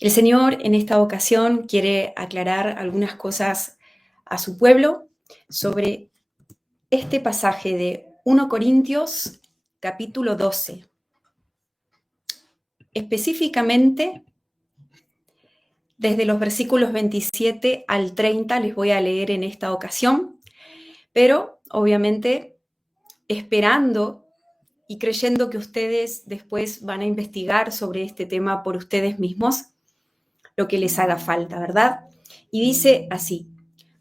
El Señor en esta ocasión quiere aclarar algunas cosas a su pueblo sobre este pasaje de 1 Corintios capítulo 12. Específicamente, desde los versículos 27 al 30 les voy a leer en esta ocasión, pero obviamente esperando y creyendo que ustedes después van a investigar sobre este tema por ustedes mismos, lo que les haga falta, ¿verdad? Y dice así: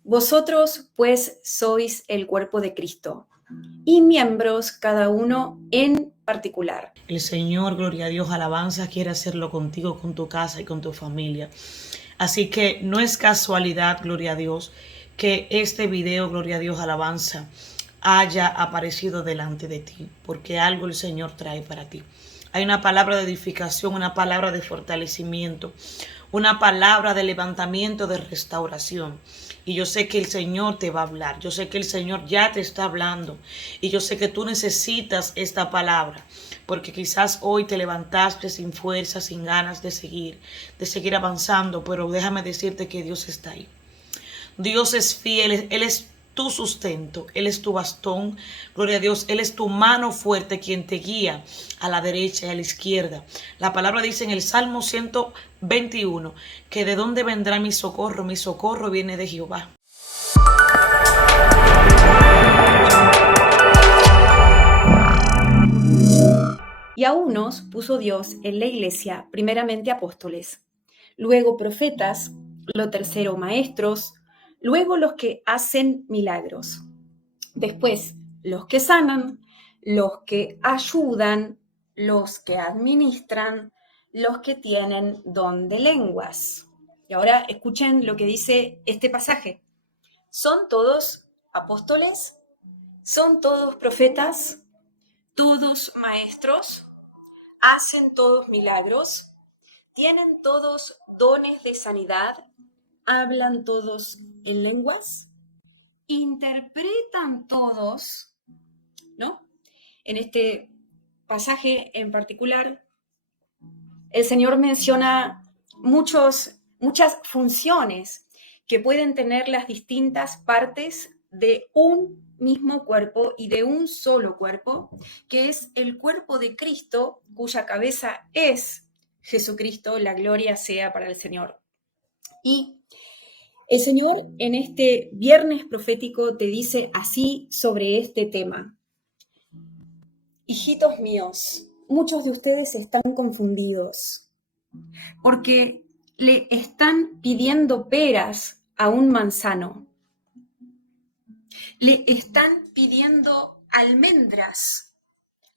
vosotros pues sois el cuerpo de Cristo y miembros cada uno en particular. El Señor, gloria a Dios, alabanza, quiere hacerlo contigo, con tu casa y con tu familia. Así que no es casualidad, gloria a Dios, que este video, gloria a Dios, alabanza, haya aparecido delante de ti, porque algo el Señor trae para ti. Hay una palabra de edificación, una palabra de fortalecimiento, una palabra de levantamiento, de restauración. Y yo sé que el Señor te va a hablar. Yo sé que el Señor ya te está hablando. Y yo sé que tú necesitas esta palabra. Porque quizás hoy te levantaste sin fuerza, sin ganas de seguir avanzando. Pero déjame decirte que Dios está ahí. Dios es fiel, Él es tu sustento, Él es tu bastón, gloria a Dios, Él es tu mano fuerte quien te guía a la derecha y a la izquierda. La palabra dice en el Salmo 121 que de dónde vendrá mi socorro viene de Jehová. Y a unos puso Dios en la iglesia primeramente apóstoles, luego profetas, lo tercero maestros, luego los que hacen milagros, después los que sanan, los que ayudan, los que administran, los que tienen don de lenguas. Y ahora escuchen lo que dice este pasaje. ¿Son todos apóstoles? ¿Son todos profetas? ¿Todos maestros? ¿Hacen todos milagros? ¿Tienen todos dones de sanidad? ¿Hablan todos en lenguas? ¿Interpretan todos? ¿No? En este pasaje en particular, el Señor menciona muchas funciones que pueden tener las distintas partes de un mismo cuerpo y de un solo cuerpo, que es el cuerpo de Cristo, cuya cabeza es Jesucristo. La gloria sea para el Señor. Y el Señor en este viernes profético te dice así sobre este tema: hijitos míos, muchos de ustedes están confundidos porque le están pidiendo peras a un manzano. Le están pidiendo almendras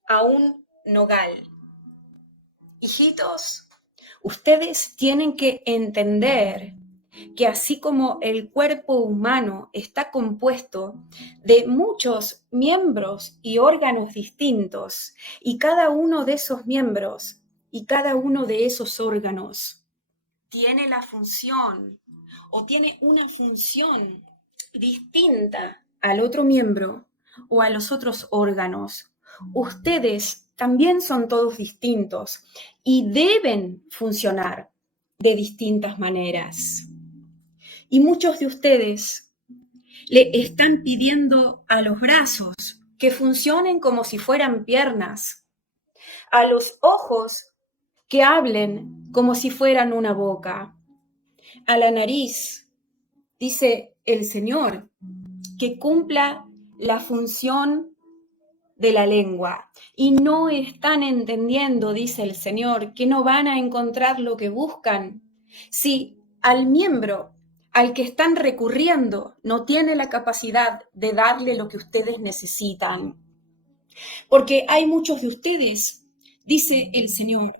a un nogal. Hijitos, ustedes tienen que entender que así como el cuerpo humano está compuesto de muchos miembros y órganos distintos, y cada uno de esos miembros y cada uno de esos órganos tiene la función o tiene una función distinta al otro miembro o a los otros órganos, ustedes también son todos distintos y deben funcionar de distintas maneras. Y muchos de ustedes le están pidiendo a los brazos que funcionen como si fueran piernas, a los ojos que hablen como si fueran una boca, a la nariz, dice el Señor, que cumpla la función de la lengua. Y no están entendiendo, dice el Señor, que no van a encontrar lo que buscan si al miembro al que están recurriendo no tiene la capacidad de darle lo que ustedes necesitan. Porque hay muchos de ustedes, dice el Señor,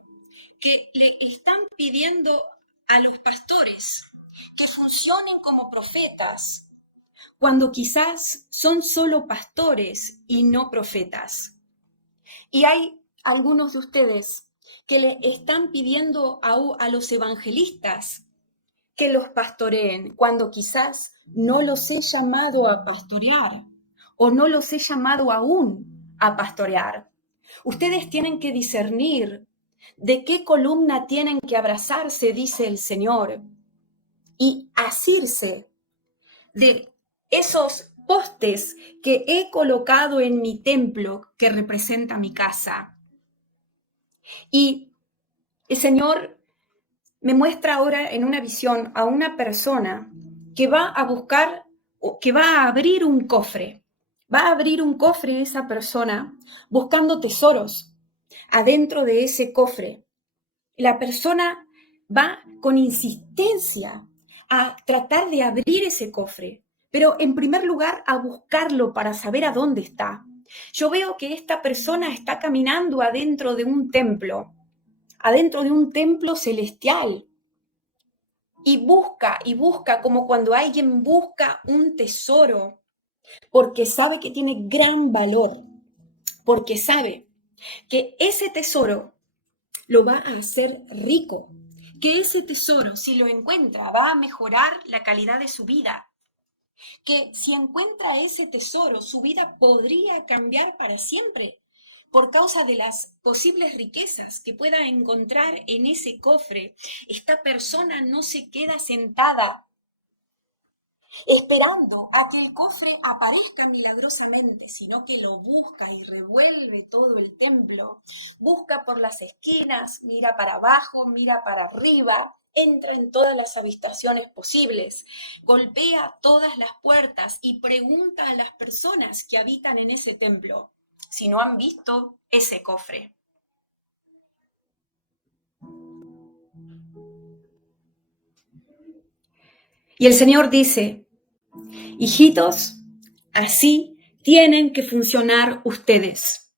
que le están pidiendo a los pastores que funcionen como profetas, cuando quizás son solo pastores y no profetas. Y hay algunos de ustedes que le están pidiendo a los evangelistas que los pastoreen, cuando quizás no los he llamado a pastorear o no los he llamado aún a pastorear. Ustedes tienen que discernir de qué columna tienen que abrazarse, dice el Señor, y asirse de esos postes que he colocado en mi templo que representa mi casa. Y el Señor me muestra ahora en una visión a una persona que va a buscar, que va a abrir un cofre. Va a abrir un cofre esa persona buscando tesoros adentro de ese cofre. La persona va con insistencia a tratar de abrir ese cofre, pero en primer lugar a buscarlo para saber a dónde está. Yo veo que esta persona está caminando adentro de un templo celestial, y busca como cuando alguien busca un tesoro, porque sabe que tiene gran valor, porque sabe que ese tesoro lo va a hacer rico, que ese tesoro, si lo encuentra, va a mejorar la calidad de su vida, que si encuentra ese tesoro, su vida podría cambiar para siempre por causa de las posibles riquezas que pueda encontrar en ese cofre. Esta persona no se queda sentada esperando a que el cofre aparezca milagrosamente, sino que lo busca y revuelve todo el templo. Busca por las esquinas, mira para abajo, mira para arriba, entra en todas las habitaciones posibles, golpea todas las puertas y pregunta a las personas que habitan en ese templo si no han visto ese cofre. Y el Señor dice: hijitos, así tienen que funcionar ustedes.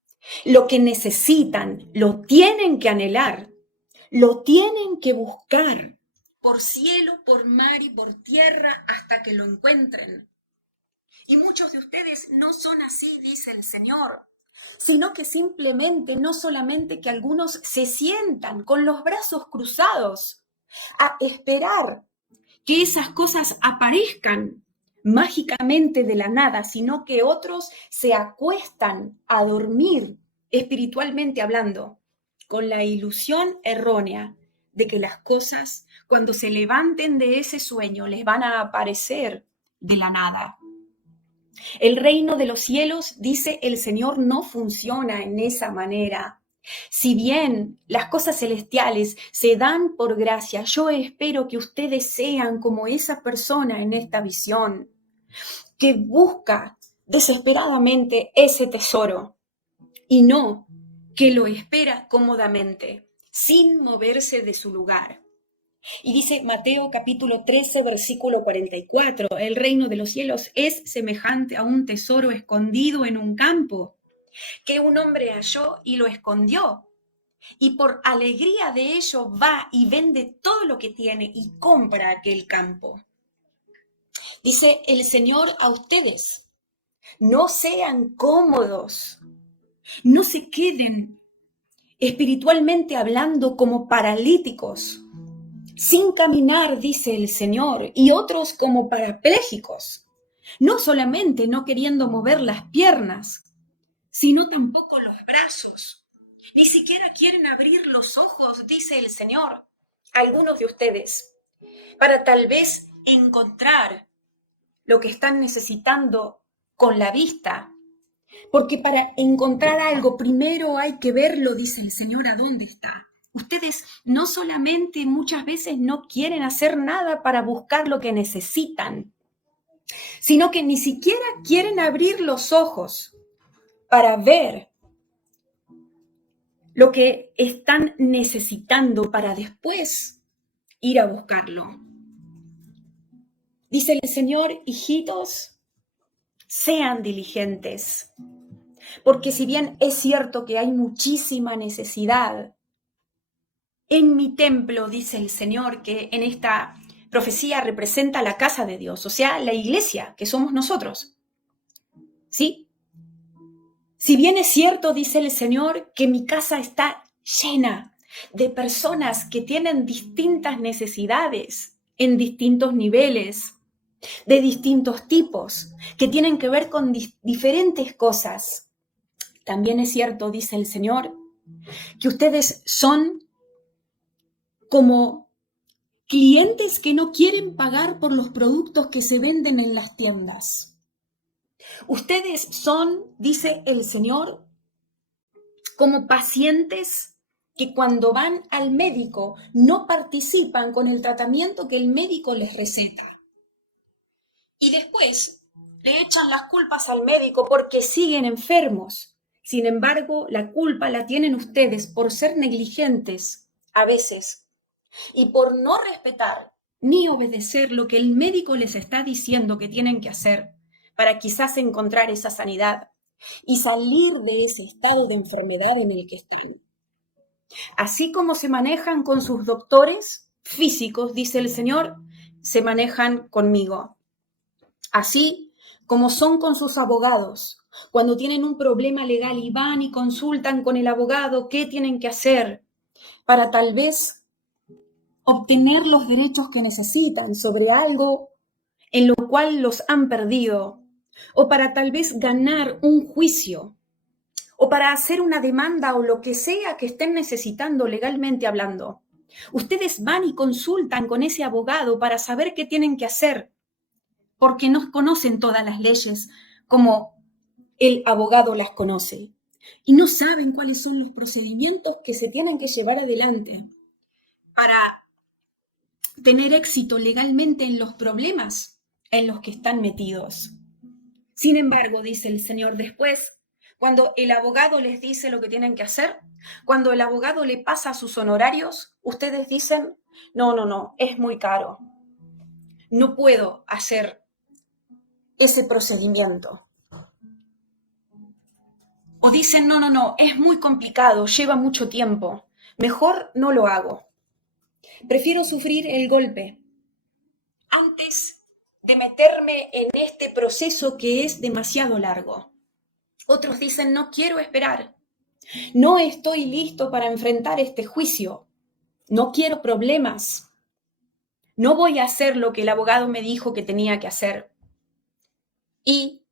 Lo que necesitan, lo tienen que anhelar, lo tienen que buscar por cielo, por mar y por tierra hasta que lo encuentren. Y muchos de ustedes no son así, dice el Señor, sino que simplemente, no solamente que algunos se sientan con los brazos cruzados a esperar que esas cosas aparezcan mágicamente de la nada, sino que otros se acuestan a dormir, espiritualmente hablando, con la ilusión errónea de que las cosas, cuando se levanten de ese sueño, les van a aparecer de la nada. El reino de los cielos, dice el Señor, no funciona en esa manera. Si bien las cosas celestiales se dan por gracia, yo espero que ustedes sean como esa persona en esta visión, que busca desesperadamente ese tesoro y no que lo espera cómodamente, sin moverse de su lugar. Y dice Mateo capítulo 13, versículo 44, el reino de los cielos es semejante a un tesoro escondido en un campo, que un hombre halló y lo escondió. Y por alegría de ello va y vende todo lo que tiene y compra aquel campo. Dice el Señor a ustedes: no sean cómodos, no se queden espiritualmente hablando como paralíticos, sin caminar, dice el Señor, y otros como parapléjicos, no solamente no queriendo mover las piernas, sino tampoco los brazos. Ni siquiera quieren abrir los ojos, dice el Señor, algunos de ustedes, para tal vez encontrar lo que están necesitando con la vista. Porque para encontrar algo, primero hay que verlo, dice el Señor, a dónde está. Ustedes no solamente muchas veces no quieren hacer nada para buscar lo que necesitan, sino que ni siquiera quieren abrir los ojos para ver lo que están necesitando para después ir a buscarlo. Dice el Señor: hijitos, sean diligentes, porque si bien es cierto que hay muchísima necesidad, en mi templo, dice el Señor, que en esta profecía representa la casa de Dios, o sea, la iglesia, que somos nosotros. ¿Sí? Si bien es cierto, dice el Señor, que mi casa está llena de personas que tienen distintas necesidades en distintos niveles, de distintos tipos, que tienen que ver con diferentes cosas. También es cierto, dice el Señor, que ustedes son como clientes que no quieren pagar por los productos que se venden en las tiendas. Ustedes son, dice el Señor, como pacientes que cuando van al médico no participan con el tratamiento que el médico les receta. Y después le echan las culpas al médico porque siguen enfermos. Sin embargo, la culpa la tienen ustedes por ser negligentes a veces y por no respetar ni obedecer lo que el médico les está diciendo que tienen que hacer para quizás encontrar esa sanidad y salir de ese estado de enfermedad en el que están. Así como se manejan con sus doctores físicos, dice el Señor, se manejan conmigo. Así como son con sus abogados. Cuando tienen un problema legal y van y consultan con el abogado qué tienen que hacer para tal vez obtener los derechos que necesitan sobre algo en lo cual los han perdido, o para tal vez ganar un juicio, o para hacer una demanda o lo que sea que estén necesitando legalmente hablando. Ustedes van y consultan con ese abogado para saber qué tienen que hacer, porque no conocen todas las leyes como el abogado las conoce y no saben cuáles son los procedimientos que se tienen que llevar adelante para tener éxito legalmente en los problemas en los que están metidos. Sin embargo, dice el Señor después, cuando el abogado les dice lo que tienen que hacer, cuando el abogado le pasa sus honorarios, ustedes dicen, no, es muy caro. No puedo hacer ese procedimiento. O dicen, no, es muy complicado, lleva mucho tiempo. Mejor no lo hago. Prefiero sufrir el golpe antes de meterme en este proceso que es demasiado largo. Otros dicen, no quiero esperar. No estoy listo para enfrentar este juicio. No quiero problemas. No voy a hacer lo que el abogado me dijo que tenía que hacer. Y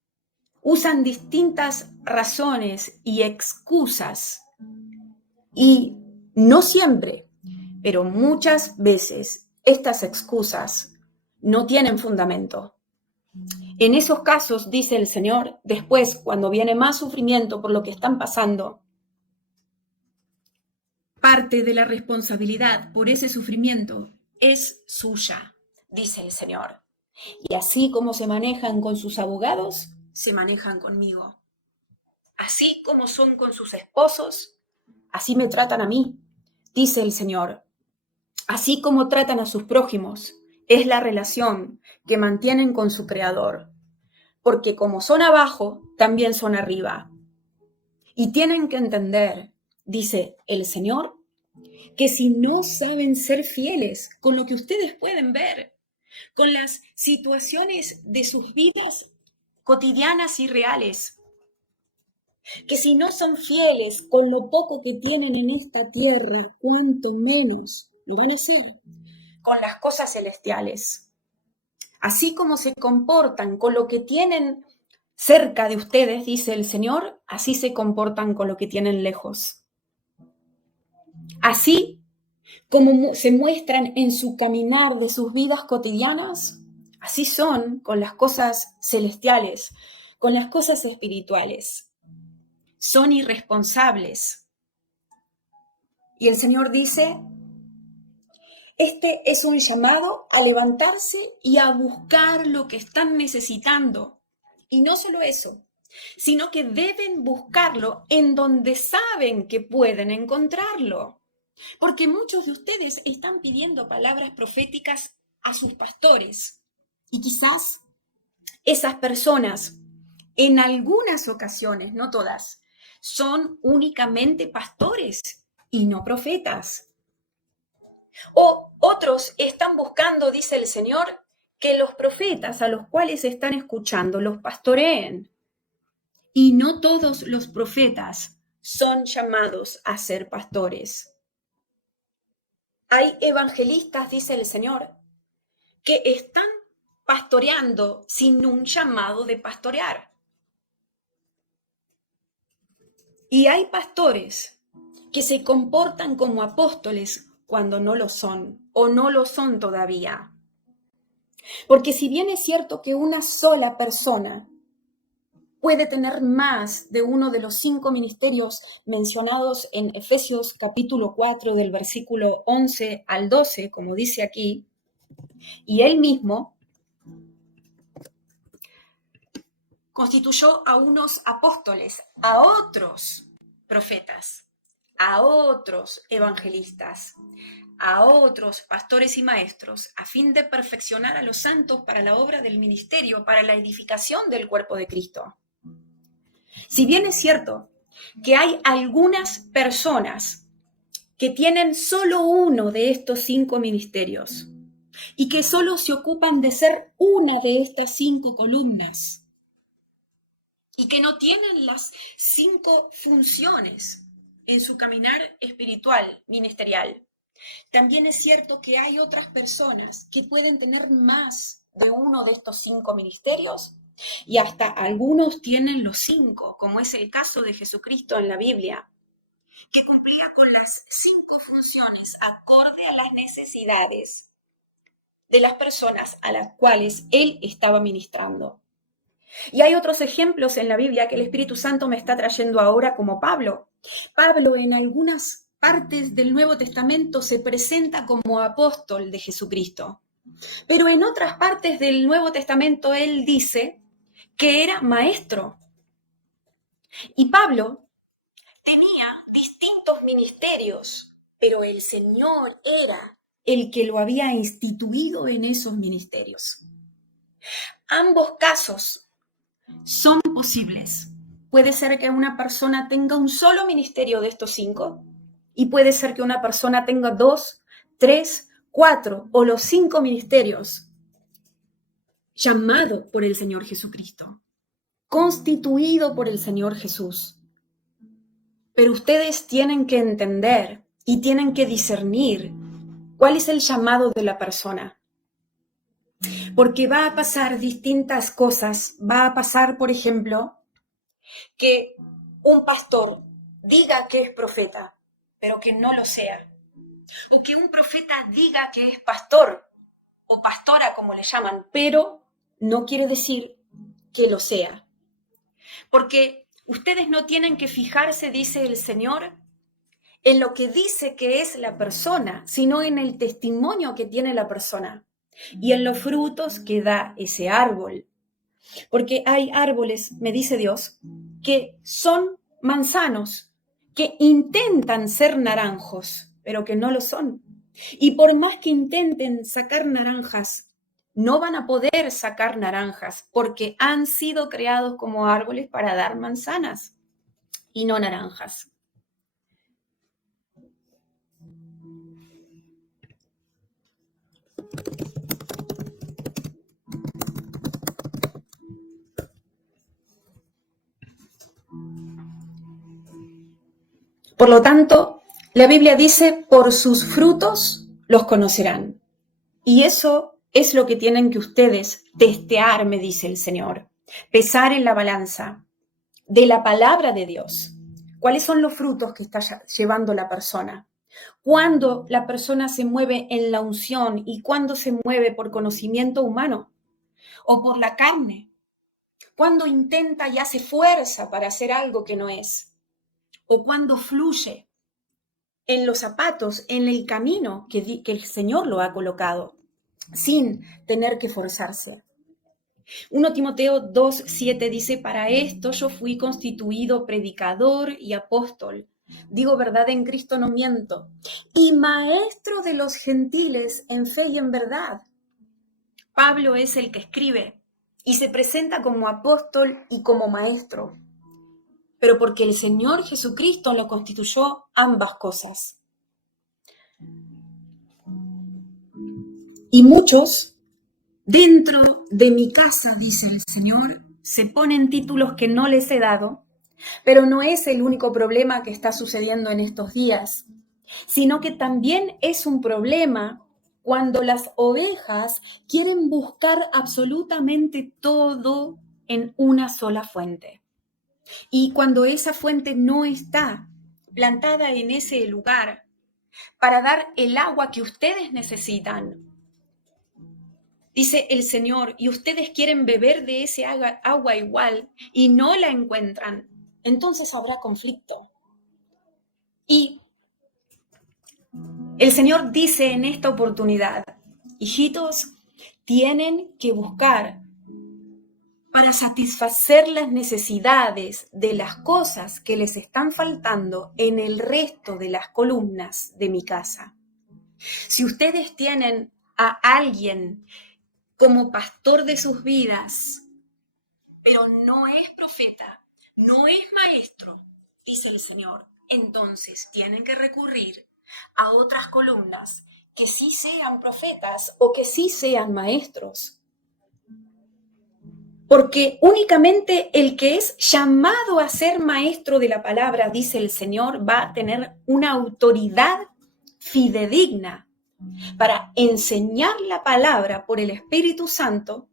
usan distintas razones y excusas. Y no siempre, pero muchas veces estas excusas no tienen fundamento. En esos casos, dice el Señor, después, cuando viene más sufrimiento por lo que están pasando, parte de la responsabilidad por ese sufrimiento es suya, dice el Señor. Y así como se manejan con sus abogados, se manejan conmigo. Así como son con sus esposos, así me tratan a mí, dice el Señor. Así como tratan a sus prójimos, es la relación que mantienen con su Creador. Porque como son abajo, también son arriba. Y tienen que entender, dice el Señor, que si no saben ser fieles con lo que ustedes pueden ver, con las situaciones de sus vidas cotidianas y reales, que si no son fieles con lo poco que tienen en esta tierra, cuánto menos lo van a hacer con las cosas celestiales. Así como se comportan con lo que tienen cerca de ustedes, dice el Señor, así se comportan con lo que tienen lejos. Así como se muestran en su caminar de sus vidas cotidianas, así son con las cosas celestiales, con las cosas espirituales. Son irresponsables. Y el Señor dice, este es un llamado a levantarse y a buscar lo que están necesitando. Y no solo eso, sino que deben buscarlo en donde saben que pueden encontrarlo. Porque muchos de ustedes están pidiendo palabras proféticas a sus pastores. Y quizás esas personas, en algunas ocasiones, no todas, son únicamente pastores y no profetas. O otros están buscando, dice el Señor, que los profetas a los cuales están escuchando los pastoreen. Y no todos los profetas son llamados a ser pastores. Hay evangelistas, dice el Señor, que están pastoreando sin un llamado de pastorear. Y hay pastores que se comportan como apóstoles cuando no lo son o no lo son todavía. Porque si bien es cierto que una sola persona puede tener más de uno de los 5 ministerios mencionados en Efesios capítulo 4 del versículo 11 al 12, como dice aquí, y él mismo constituyó a unos apóstoles, a otros profetas, a otros evangelistas, a otros pastores y maestros, a fin de perfeccionar a los santos para la obra del ministerio, para la edificación del cuerpo de Cristo. Si bien es cierto que hay algunas personas que tienen solo uno de estos 5 ministerios y que solo se ocupan de ser una de estas 5 columnas y que no tienen las 5 funciones en su caminar espiritual, ministerial, también es cierto que hay otras personas que pueden tener más de uno de estos 5 ministerios y hasta algunos tienen los 5, como es el caso de Jesucristo en la Biblia, que cumplía con las 5 funciones acorde a las necesidades de las personas a las cuales él estaba ministrando. Y hay otros ejemplos en la Biblia que el Espíritu Santo me está trayendo ahora, como Pablo. Pablo en algunas partes del Nuevo Testamento se presenta como apóstol de Jesucristo, pero en otras partes del Nuevo Testamento él dice que era maestro. Y Pablo tenía distintos ministerios, pero el Señor era el que lo había instituido en esos ministerios. Ambos casos son posibles. Puede ser que una persona tenga un solo ministerio de estos 5 y puede ser que una persona tenga 2, 3, 4 o los 5 ministerios llamado por el Señor Jesucristo, constituido por el Señor Jesús. Pero ustedes tienen que entender y tienen que discernir cuál es el llamado de la persona. Porque va a pasar distintas cosas. Va a pasar, por ejemplo, que un pastor diga que es profeta, pero que no lo sea. O que un profeta diga que es pastor o pastora, como le llaman, pero no quiere decir que lo sea. Porque ustedes no tienen que fijarse, dice el Señor, en lo que dice que es la persona, sino en el testimonio que tiene la persona y en los frutos que da ese árbol. Porque hay árboles, me dice Dios, que son manzanos, que intentan ser naranjos, pero que no lo son. Y por más que intenten sacar naranjas, no van a poder sacar naranjas porque han sido creados como árboles para dar manzanas y no naranjas. Por lo tanto, la Biblia dice, por sus frutos los conocerán. Y eso es lo que tienen que ustedes testear, me dice el Señor. Pesar en la balanza de la palabra de Dios. ¿Cuáles son los frutos que está llevando la persona? ¿Cuándo la persona se mueve en la unción y cuándo se mueve por conocimiento humano o por la carne? ¿Cuándo intenta y hace fuerza para hacer algo que no es? ¿O cuándo fluye en los zapatos, en el camino que el Señor lo ha colocado, sin tener que forzarse? 1 Timoteo 2:7 dice, para esto yo fui constituido predicador y apóstol. Digo verdad en Cristo, no miento. Y maestro de los gentiles en fe y en verdad. Pablo es el que escribe y se presenta como apóstol y como maestro. Pero porque el Señor Jesucristo lo constituyó ambas cosas. Y muchos, dentro de mi casa, dice el Señor, se ponen títulos que no les he dado, pero no es el único problema que está sucediendo en estos días, sino que también es un problema cuando las ovejas quieren buscar absolutamente todo en una sola fuente. Y cuando esa fuente no está, plantada en ese lugar para dar el agua que ustedes necesitan. Dice el Señor, y ustedes quieren beber de ese agua igual y no la encuentran, entonces habrá conflicto. Y el Señor dice en esta oportunidad, hijitos, tienen que buscar para satisfacer las necesidades de las cosas que les están faltando en el resto de las columnas de mi casa. Si ustedes tienen a alguien como pastor de sus vidas, pero no es profeta, no es maestro, dice el Señor, entonces tienen que recurrir a otras columnas que sí sean profetas o que sí sean maestros. Porque únicamente el que es llamado a ser maestro de la palabra, dice el Señor, va a tener una autoridad fidedigna para enseñar la palabra por el Espíritu Santo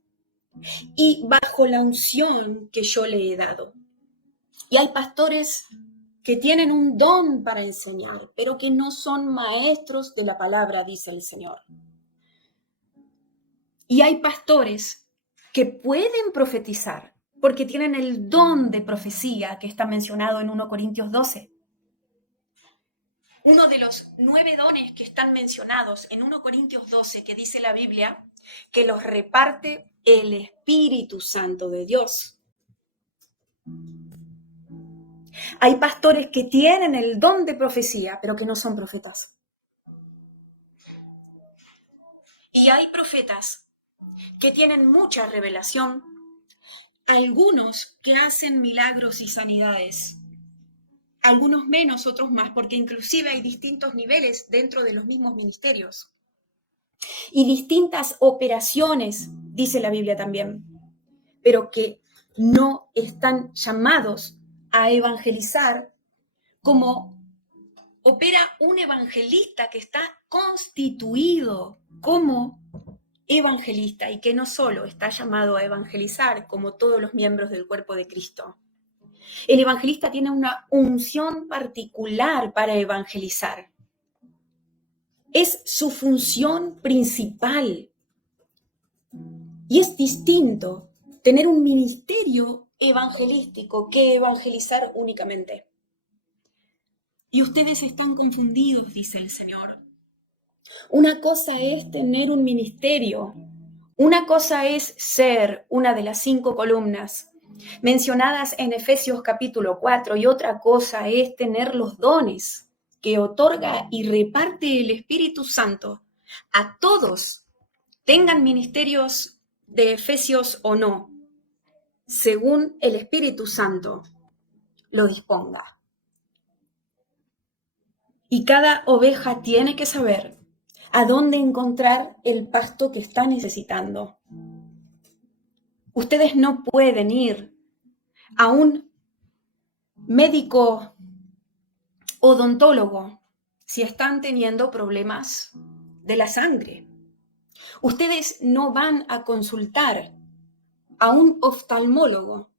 y bajo la unción que yo le he dado. Y hay pastores que tienen un don para enseñar, pero que no son maestros de la palabra, dice el Señor. Y hay pastores que pueden profetizar porque tienen el don de profecía que está mencionado en 1 Corintios 12. Uno de los 9 dones que están mencionados en 1 Corintios 12, que dice la Biblia, que los reparte el Espíritu Santo de Dios. Hay pastores que tienen el don de profecía, pero que no son profetas. Y hay profetas que tienen mucha revelación, algunos que hacen milagros y sanidades, algunos menos, otros más, porque inclusive hay distintos niveles dentro de los mismos ministerios. Y distintas operaciones, dice la Biblia también, pero que no están llamados a evangelizar como opera un evangelista que está constituido como evangelista y que no solo está llamado a evangelizar como todos los miembros del cuerpo de Cristo. El evangelista tiene una unción particular para evangelizar. Es su función principal. Y es distinto tener un ministerio evangelístico que evangelizar únicamente. Y ustedes están confundidos, dice el Señor. Una cosa es tener un ministerio, una cosa es ser una de las 5 columnas mencionadas en Efesios capítulo 4 y otra cosa es tener los dones que otorga y reparte el Espíritu Santo a todos, tengan ministerios de Efesios o no, según el Espíritu Santo lo disponga. Y cada oveja tiene que saber a dónde encontrar el pasto que está necesitando. Ustedes no pueden ir a un médico odontólogo si están teniendo problemas de la sangre. Ustedes no van a consultar a un oftalmólogo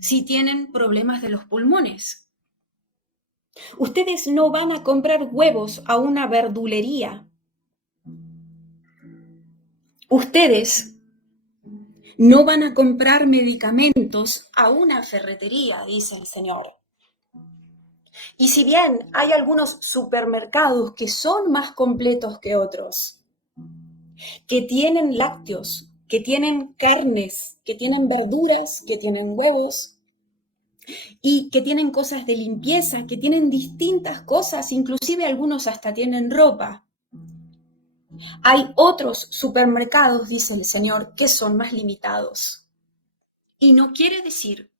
si tienen problemas de los pulmones. Ustedes no van a comprar huevos a una verdulería. Ustedes no van a comprar medicamentos a una ferretería, dice el Señor. Y si bien hay algunos supermercados que son más completos que otros, que tienen lácteos, que tienen carnes, que tienen verduras, que tienen huevos y que tienen cosas de limpieza, que tienen distintas cosas, inclusive algunos hasta tienen ropa. Hay otros supermercados, dice el Señor, que son más limitados. Y no quiere decir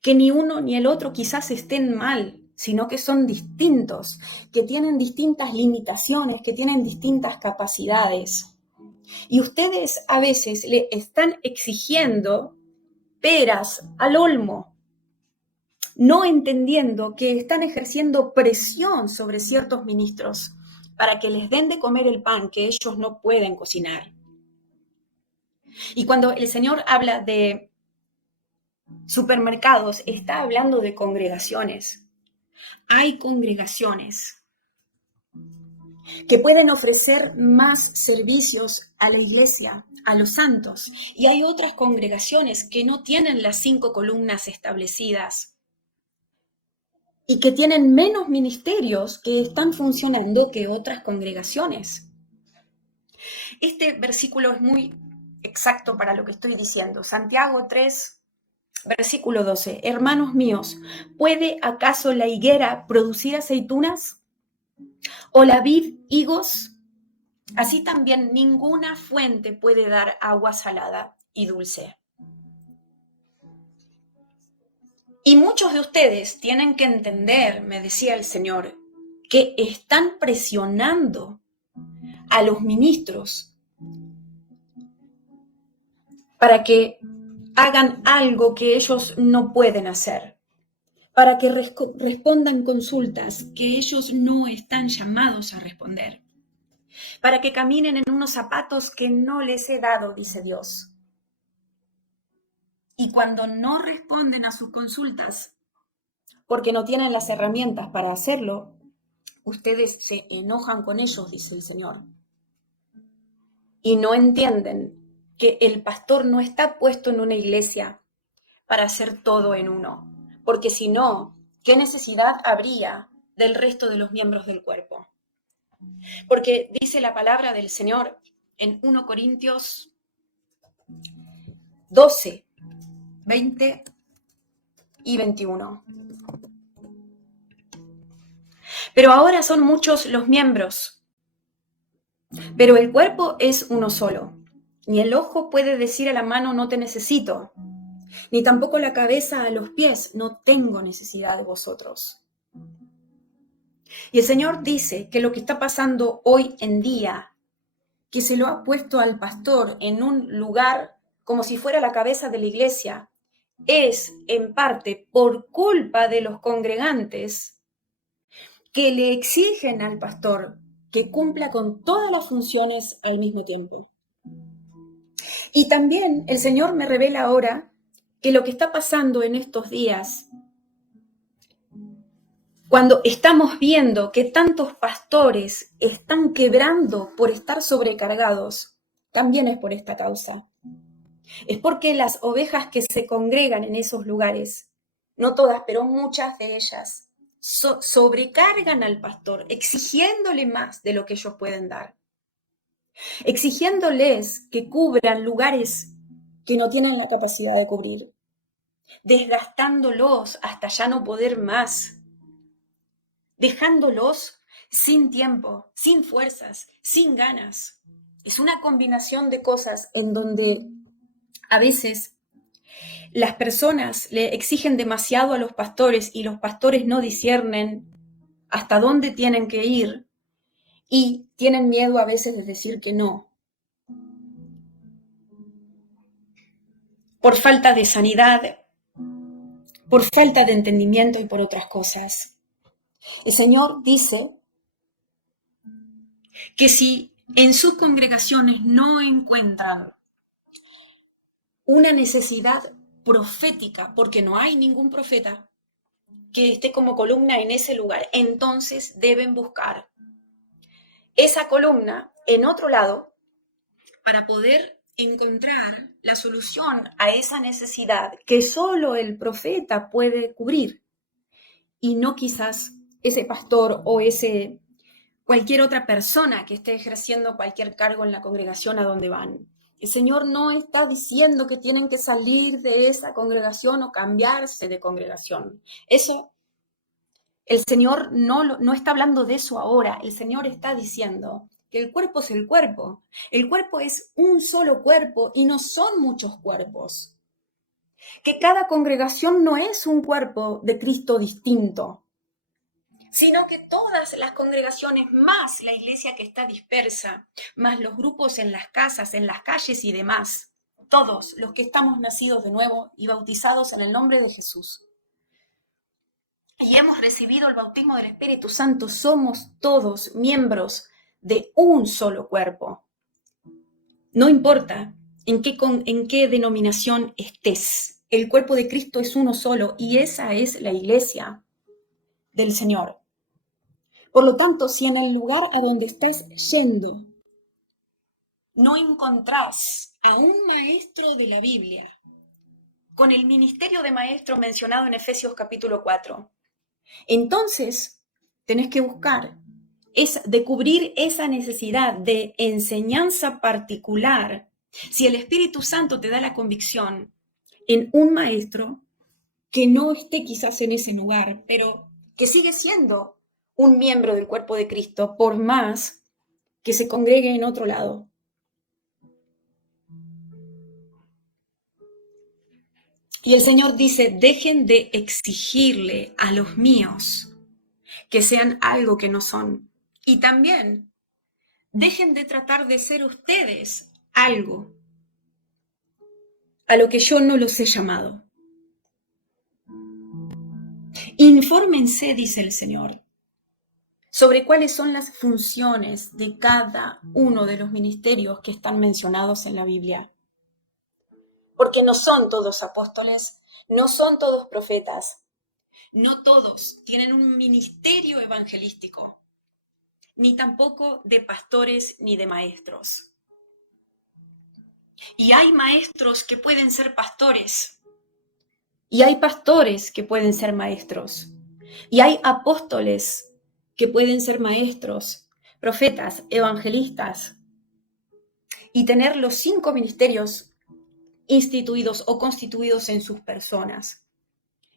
que ni uno ni el otro quizás estén mal, sino que son distintos, que tienen distintas limitaciones, que tienen distintas capacidades. Y ustedes a veces le están exigiendo peras al olmo, no entendiendo que están ejerciendo presión sobre ciertos ministros para que les den de comer el pan que ellos no pueden cocinar. Y cuando el Señor habla de supermercados, está hablando de congregaciones. Hay congregaciones que pueden ofrecer más servicios a la iglesia, a los santos, y hay otras congregaciones que no tienen las 5 columnas establecidas y que tienen menos ministerios que están funcionando que otras congregaciones. Este versículo es muy exacto para lo que estoy diciendo. Santiago 3, versículo 12. Hermanos míos, ¿puede acaso la higuera producir aceitunas? ¿O la vid higos? Así también ninguna fuente puede dar agua salada y dulce. Y muchos de ustedes tienen que entender, me decía el Señor, que están presionando a los ministros para que hagan algo que ellos no pueden hacer, para que respondan consultas que ellos no están llamados a responder, para que caminen en unos zapatos que no les he dado, dice Dios. Y cuando no responden a sus consultas, porque no tienen las herramientas para hacerlo, ustedes se enojan con ellos, dice el Señor. Y no entienden que el pastor no está puesto en una iglesia para hacer todo en uno. Porque si no, ¿qué necesidad habría del resto de los miembros del cuerpo? Porque dice la palabra del Señor en 1 Corintios 12, 20 y 21. Pero ahora son muchos los miembros, pero el cuerpo es uno solo. Ni el ojo puede decir a la mano no te necesito, ni tampoco la cabeza a los pies no tengo necesidad de vosotros. Y el Señor dice que lo que está pasando hoy en día, que se lo ha puesto al pastor en un lugar como si fuera la cabeza de la iglesia, es en parte por culpa de los congregantes que le exigen al pastor que cumpla con todas las funciones al mismo tiempo. Y también el Señor me revela ahora que lo que está pasando en estos días, cuando estamos viendo que tantos pastores están quebrando por estar sobrecargados, también es por esta causa. Es porque las ovejas que se congregan en esos lugares, no todas, pero muchas de ellas, sobrecargan al pastor, exigiéndole más de lo que ellos pueden dar, exigiéndoles que cubran lugares que no tienen la capacidad de cubrir, desgastándolos hasta ya no poder más, dejándolos sin tiempo, sin fuerzas, sin ganas. Es una combinación de cosas en donde a veces las personas le exigen demasiado a los pastores y los pastores no disciernen hasta dónde tienen que ir y tienen miedo a veces de decir que no. Por falta de sanidad, por falta de entendimiento y por otras cosas. El Señor dice que si en sus congregaciones no encuentran una necesidad profética, porque no hay ningún profeta que esté como columna en ese lugar, entonces deben buscar esa columna en otro lado para poder encontrar la solución a esa necesidad que solo el profeta puede cubrir y no quizás ese pastor o ese cualquier otra persona que esté ejerciendo cualquier cargo en la congregación a donde van. El Señor no está diciendo que tienen que salir de esa congregación o cambiarse de congregación. Eso, el Señor no está hablando de eso ahora. El Señor está diciendo que el cuerpo es el cuerpo. El cuerpo es un solo cuerpo y no son muchos cuerpos. Que cada congregación no es un cuerpo de Cristo distinto, sino que todas las congregaciones, más la iglesia que está dispersa, más los grupos en las casas, en las calles y demás, todos los que estamos nacidos de nuevo y bautizados en el nombre de Jesús, y hemos recibido el bautismo del Espíritu Santo, somos todos miembros de un solo cuerpo. No importa en qué denominación estés, el cuerpo de Cristo es uno solo y esa es la iglesia. del Señor. Por lo tanto, si en el lugar a donde estés yendo no encontrás a un maestro de la Biblia con el ministerio de maestro mencionado en Efesios capítulo 4, entonces tenés que buscar de cubrir esa necesidad de enseñanza particular. Si el Espíritu Santo te da la convicción en un maestro que no esté quizás en ese lugar, pero que sigue siendo un miembro del cuerpo de Cristo, por más que se congregue en otro lado. Y el Señor dice, dejen de exigirle a los míos que sean algo que no son. Y también, dejen de tratar de ser ustedes algo a lo que yo no los he llamado. Infórmense, dice el Señor, sobre cuáles son las funciones de cada uno de los ministerios que están mencionados en la Biblia. Porque no son todos apóstoles, no son todos profetas, no todos tienen un ministerio evangelístico, ni tampoco de pastores ni de maestros. Y hay maestros que pueden ser pastores, y hay pastores que pueden ser maestros, y hay apóstoles que pueden ser maestros, profetas, evangelistas, y tener los 5 ministerios instituidos o constituidos en sus personas.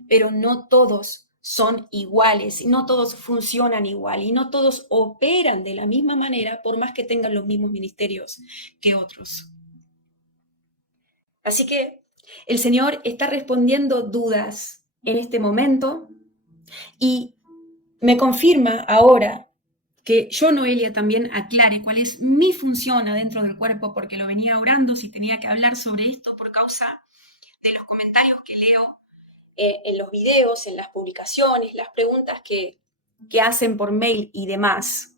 Pero no todos son iguales, y no todos funcionan igual, y no todos operan de la misma manera, por más que tengan los mismos ministerios que otros. Así que el Señor está respondiendo dudas en este momento y me confirma ahora que yo, Noelia, también aclare cuál es mi función adentro del cuerpo, porque lo venía orando si tenía que hablar sobre esto por causa de los comentarios que leo en los videos, en las publicaciones, las preguntas que hacen por mail y demás.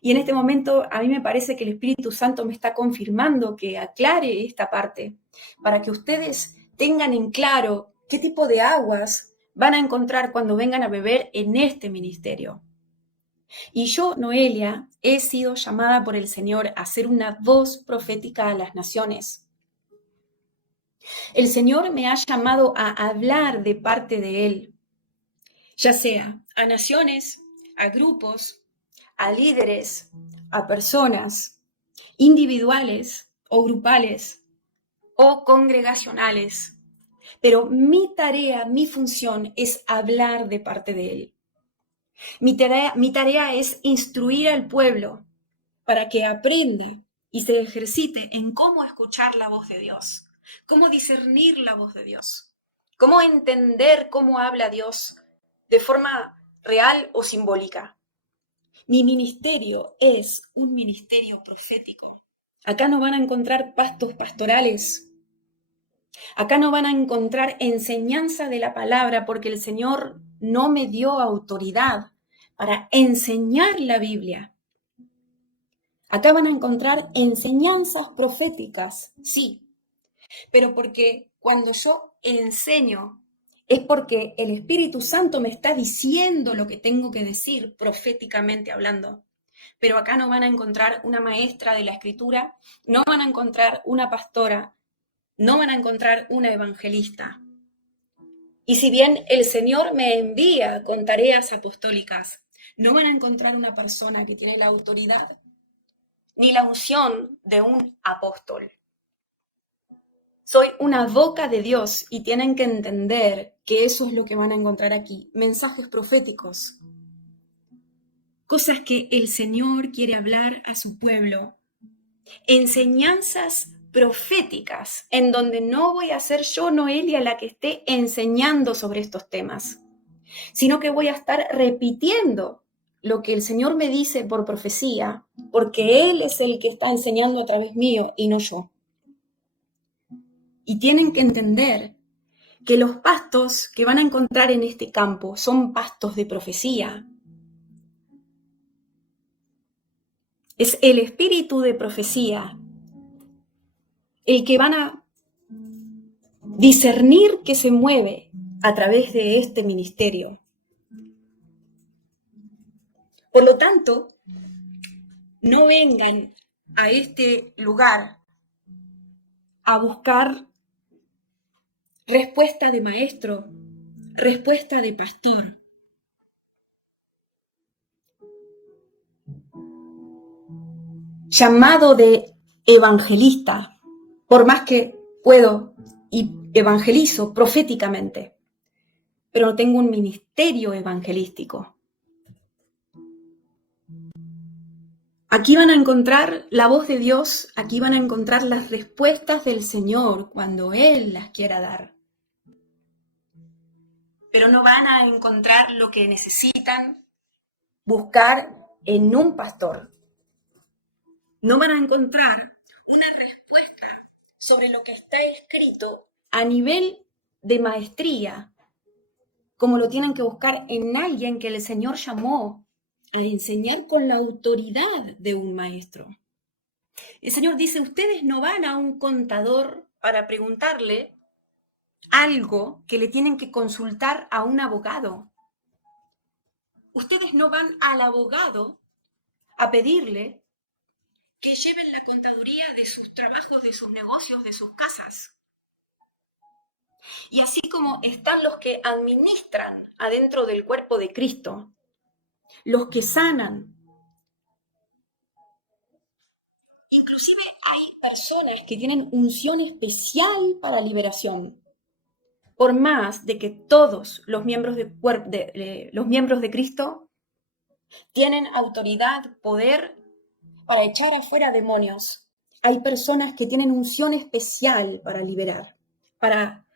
Y en este momento a mí me parece que el Espíritu Santo me está confirmando que aclare esta parte, para que ustedes tengan en claro qué tipo de aguas van a encontrar cuando vengan a beber en este ministerio. Y yo, Noelia, he sido llamada por el Señor a ser una voz profética a las naciones. El Señor me ha llamado a hablar de parte de Él, ya sea a naciones, a grupos, a líderes, a personas individuales o grupales o congregacionales. Pero mi tarea, mi función es hablar de parte de Él. Mi tarea es instruir al pueblo para que aprenda y se ejercite en cómo escuchar la voz de Dios, cómo discernir la voz de Dios, cómo entender cómo habla Dios de forma real o simbólica. Mi ministerio es un ministerio profético. Acá no van a encontrar pastos pastorales. Acá no van a encontrar enseñanza de la palabra, porque el Señor no me dio autoridad para enseñar la Biblia. Acá van a encontrar enseñanzas proféticas, sí, pero porque cuando yo enseño es porque el Espíritu Santo me está diciendo lo que tengo que decir proféticamente hablando. Pero acá no van a encontrar una maestra de la Escritura, no van a encontrar una pastora, no van a encontrar una evangelista. Y si bien el Señor me envía con tareas apostólicas, no van a encontrar una persona que tiene la autoridad ni la unción de un apóstol. Soy una boca de Dios y tienen que entender que eso es lo que van a encontrar aquí, mensajes proféticos, cosas que el Señor quiere hablar a su pueblo, enseñanzas proféticas en donde no voy a ser yo, Noelia, la que esté enseñando sobre estos temas, sino que voy a estar repitiendo lo que el Señor me dice por profecía, porque Él es el que está enseñando a través mío y no yo. Y tienen que entender que los pastos que van a encontrar en este campo son pastos de profecía. Es el espíritu de profecía el que van a discernir que se mueve a través de este ministerio. Por lo tanto, no vengan a este lugar a buscar respuesta de maestro, respuesta de pastor. Llamado de evangelista, por más que puedo y evangelizo proféticamente, pero no tengo un ministerio evangelístico. Aquí van a encontrar la voz de Dios, aquí van a encontrar las respuestas del Señor cuando Él las quiera dar. Pero no van a encontrar lo que necesitan buscar en un pastor. No van a encontrar una respuesta sobre lo que está escrito a nivel de maestría, como lo tienen que buscar en alguien que el Señor llamó a enseñar con la autoridad de un maestro. El Señor dice, ustedes no van a un contador para preguntarle algo que le tienen que consultar a un abogado. Ustedes no van al abogado a pedirle que lleven la contaduría de sus trabajos, de sus negocios, de sus casas. Y así como están los que administran adentro del cuerpo de Cristo, los que sanan. Inclusive hay personas que tienen unción especial para liberación. Por más de que todos los miembros de Cristo tienen autoridad, poder para echar afuera demonios, hay personas que tienen unción especial para liberar, para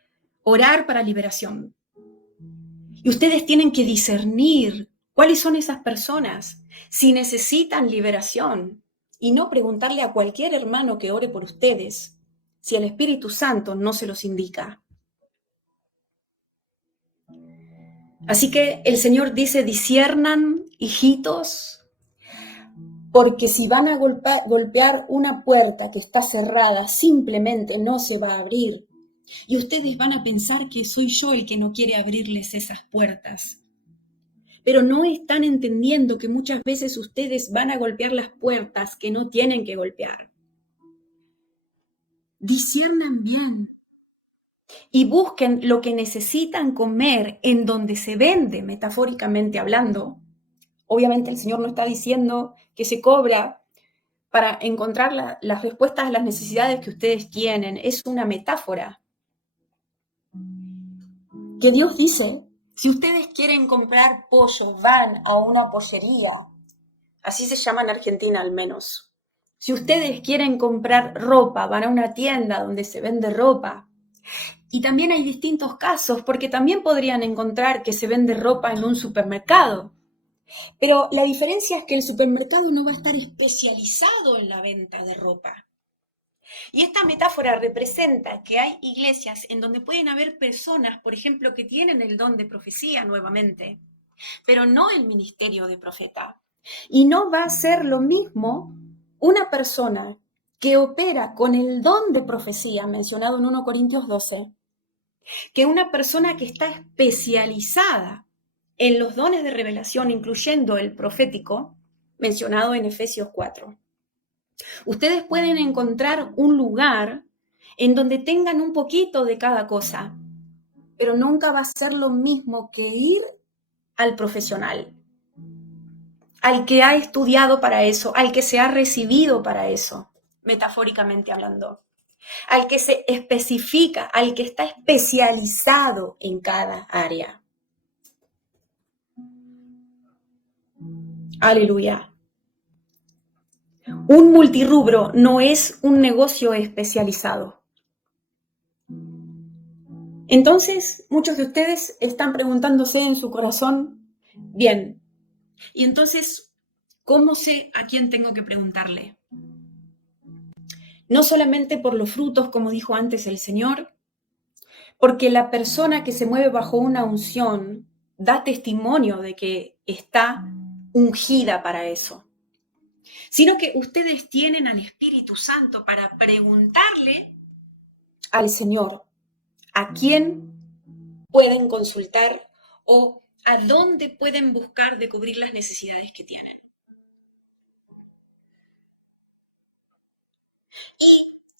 orar para liberación. Y ustedes tienen que discernir cuáles son esas personas, si necesitan liberación, y no preguntarle a cualquier hermano que ore por ustedes si el Espíritu Santo no se los indica. Así que el Señor dice, disciernan, hijitos, porque si van a golpear una puerta que está cerrada, simplemente no se va a abrir. Y ustedes van a pensar que soy yo el que no quiere abrirles esas puertas. Pero no están entendiendo que muchas veces ustedes van a golpear las puertas que no tienen que golpear. Disciernan bien y busquen lo que necesitan comer en donde se vende, metafóricamente hablando. Obviamente el Señor no está diciendo que se cobra para encontrar las respuestas a las necesidades que ustedes tienen. Es una metáfora. Que Dios dice, si ustedes quieren comprar pollo, van a una pollería. Así se llama en Argentina al menos. Si ustedes quieren comprar ropa, van a una tienda donde se vende ropa. Y también hay distintos casos, porque también podrían encontrar que se vende ropa en un supermercado. Pero la diferencia es que el supermercado no va a estar especializado en la venta de ropa. Y esta metáfora representa que hay iglesias en donde pueden haber personas, por ejemplo, que tienen el don de profecía nuevamente, pero no el ministerio de profeta. Y no va a ser lo mismo una persona que opera con el don de profecía, mencionado en 1 Corintios 12, que una persona que está especializada en los dones de revelación, incluyendo el profético, mencionado en Efesios 4. Ustedes pueden encontrar un lugar en donde tengan un poquito de cada cosa, pero nunca va a ser lo mismo que ir al profesional, al que ha estudiado para eso, al que se ha recibido para eso, metafóricamente hablando, al que se especifica, al que está especializado en cada área. Aleluya. Un multirrubro no es un negocio especializado. Entonces, muchos de ustedes están preguntándose en su corazón, bien, y entonces, ¿cómo sé a quién tengo que preguntarle? No solamente por los frutos, como dijo antes el Señor, porque la persona que se mueve bajo una unción da testimonio de que está ungida para eso, sino que ustedes tienen al Espíritu Santo para preguntarle al Señor a quién pueden consultar o a dónde pueden buscar de cubrir las necesidades que tienen. Y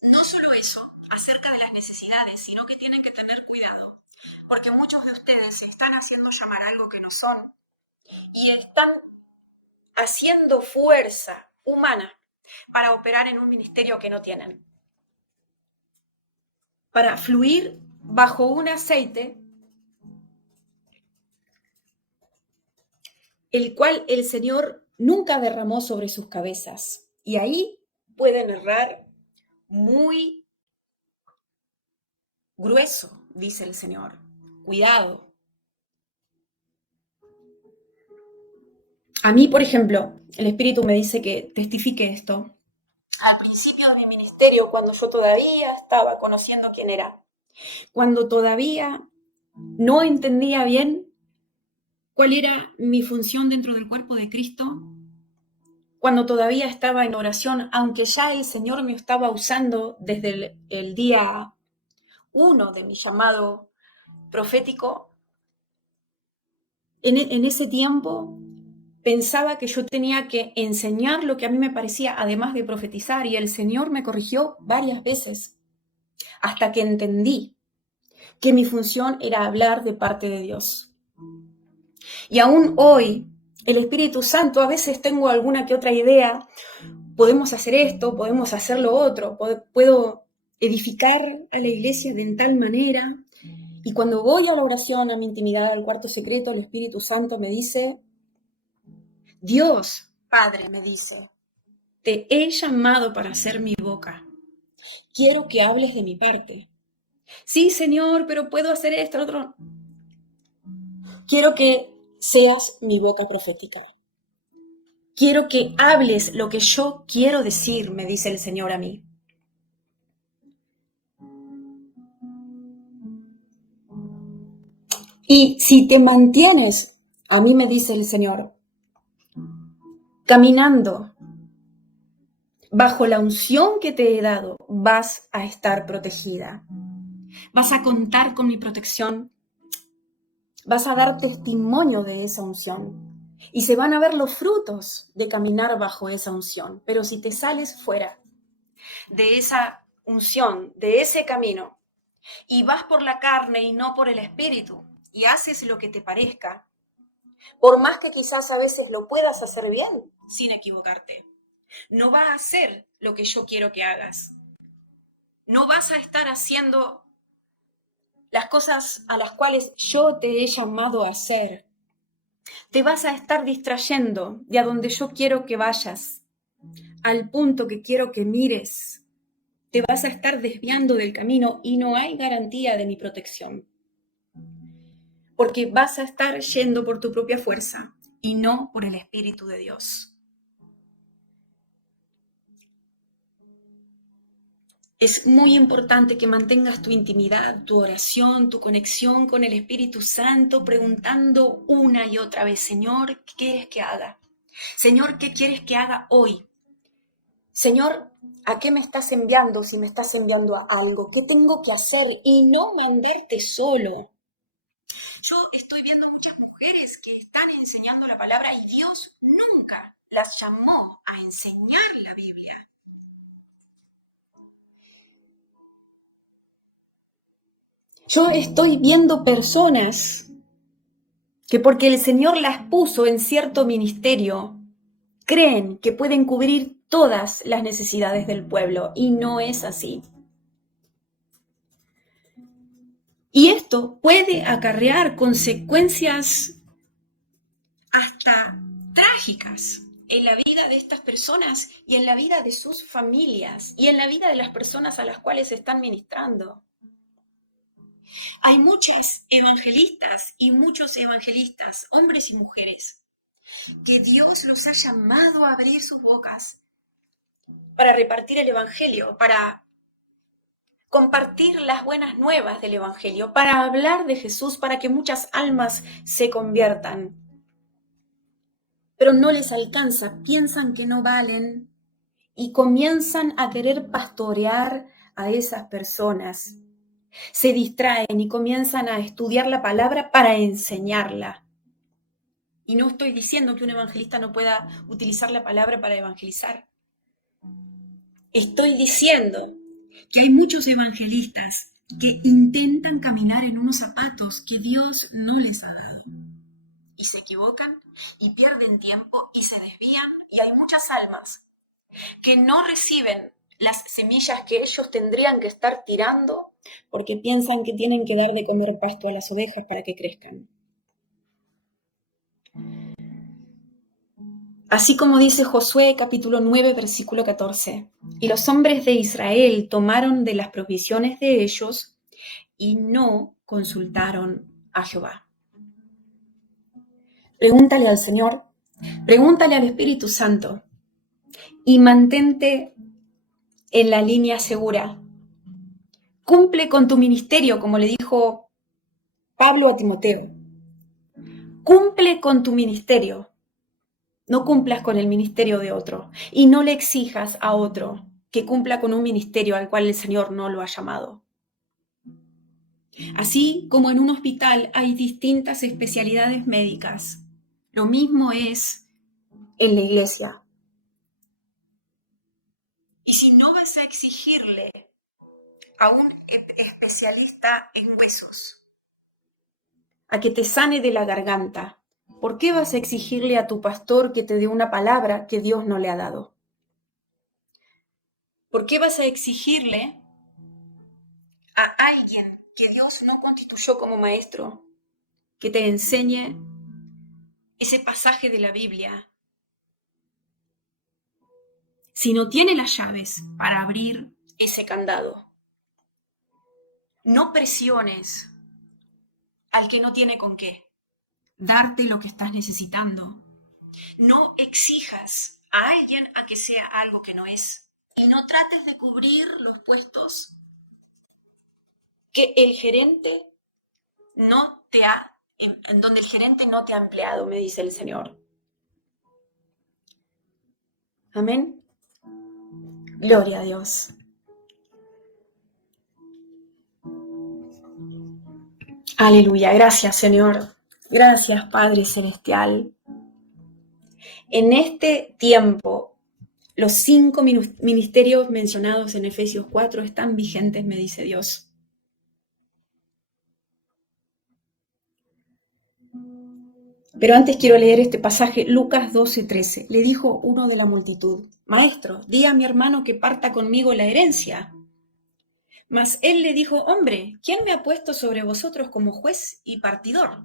no solo eso, acerca de las necesidades, sino que tienen que tener cuidado, porque muchos de ustedes se están haciendo llamar algo que no son y están haciendo fuerza humana para operar en un ministerio que no tienen, para fluir bajo un aceite el cual el Señor nunca derramó sobre sus cabezas. Y ahí pueden errar muy grueso, dice el Señor. Cuidado. A mí, por ejemplo, el Espíritu me dice que testifique esto. Al principio de mi ministerio, cuando yo todavía estaba conociendo quién era, cuando todavía no entendía bien cuál era mi función dentro del cuerpo de Cristo, cuando todavía estaba en oración, aunque ya el Señor me estaba usando desde el día 1 de mi llamado profético, en ese tiempo pensaba que yo tenía que enseñar lo que a mí me parecía, además de profetizar, y el Señor me corrigió varias veces, hasta que entendí que mi función era hablar de parte de Dios. Y aún hoy, el Espíritu Santo, a veces tengo alguna que otra idea, podemos hacer esto, podemos hacer lo otro, puedo edificar a la iglesia de tal manera. Y cuando voy a la oración, a mi intimidad, al cuarto secreto, el Espíritu Santo me dice, Dios, Padre, me dice, te he llamado para ser mi boca. Quiero que hables de mi parte. Sí, Señor, pero puedo hacer esto, lo otro. Quiero que seas mi boca profética. Quiero que hables lo que yo quiero decir, me dice el Señor a mí. Y si te mantienes, a mí me dice el Señor, caminando bajo la unción que te he dado, vas a estar protegida. Vas a contar con mi protección. Vas a dar testimonio de esa unción. Y se van a ver los frutos de caminar bajo esa unción. Pero si te sales fuera de esa unción, de ese camino, y vas por la carne y no por el espíritu, y haces lo que te parezca, por más que quizás a veces lo puedas hacer bien, sin equivocarte, no va a hacer lo que yo quiero que hagas. No vas a estar haciendo las cosas a las cuales yo te he llamado a hacer. Te vas a estar distrayendo de a donde yo quiero que vayas, al punto que quiero que mires. Te vas a estar desviando del camino y no hay garantía de mi protección. Porque vas a estar yendo por tu propia fuerza y no por el Espíritu de Dios. Es muy importante que mantengas tu intimidad, tu oración, tu conexión con el Espíritu Santo, preguntando una y otra vez, Señor, ¿qué quieres que haga? Señor, ¿qué quieres que haga hoy? Señor, ¿a qué me estás enviando si me estás enviando a algo? ¿Qué tengo que hacer? Y no mandarte solo. Yo estoy viendo muchas mujeres que están enseñando la palabra y Dios nunca las llamó a enseñar la Biblia. Yo estoy viendo personas que porque el Señor las puso en cierto ministerio, creen que pueden cubrir todas las necesidades del pueblo y no es así. Y esto puede acarrear consecuencias hasta trágicas en la vida de estas personas y en la vida de sus familias y en la vida de las personas a las cuales están ministrando. Hay muchas evangelistas y muchos evangelistas, hombres y mujeres, que Dios los ha llamado a abrir sus bocas para repartir el evangelio, para compartir las buenas nuevas del evangelio, para hablar de Jesús, para que muchas almas se conviertan. Pero no les alcanza, piensan que no valen y comienzan a querer pastorear a esas personas. Se distraen y comienzan a estudiar la palabra para enseñarla. Y no estoy diciendo que un evangelista no pueda utilizar la palabra para evangelizar. Estoy diciendo que hay muchos evangelistas que intentan caminar en unos zapatos que Dios no les ha dado. Y se equivocan y pierden tiempo y se desvían. Y hay muchas almas que no reciben las semillas que ellos tendrían que estar tirando porque piensan que tienen que dar de comer pasto a las ovejas para que crezcan. Así como dice Josué capítulo 9 versículo 14, y los hombres de Israel tomaron de las provisiones de ellos y no consultaron a Jehová. Pregúntale al Señor, pregúntale al Espíritu Santo y mantente en la línea segura. Cumple con tu ministerio, como le dijo Pablo a Timoteo. Cumple con tu ministerio. No cumplas con el ministerio de otro y no le exijas a otro que cumpla con un ministerio al cual el Señor no lo ha llamado. Así como en un hospital hay distintas especialidades médicas, lo mismo es en la iglesia. Y si no vas a exigirle a un especialista en huesos a que te sane de la garganta, ¿por qué vas a exigirle a tu pastor que te dé una palabra que Dios no le ha dado? ¿Por qué vas a exigirle a alguien que Dios no constituyó como maestro que te enseñe ese pasaje de la Biblia si no tiene las llaves para abrir ese candado? No presiones al que no tiene con qué darte lo que estás necesitando. No exijas a alguien a que sea algo que no es. Y no trates de cubrir los puestos que el gerente no te ha, en donde el gerente no te ha empleado, me dice el Señor. Amén. Gloria a Dios. Aleluya. Gracias, Señor. Gracias, Padre Celestial. En este tiempo, los 5 ministerios mencionados en Efesios 4 están vigentes, me dice Dios. Pero antes quiero leer este pasaje, Lucas 12:13. Le dijo uno de la multitud: Maestro, di a mi hermano que parta conmigo la herencia. Mas él le dijo: Hombre, ¿quién me ha puesto sobre vosotros como juez y partidor?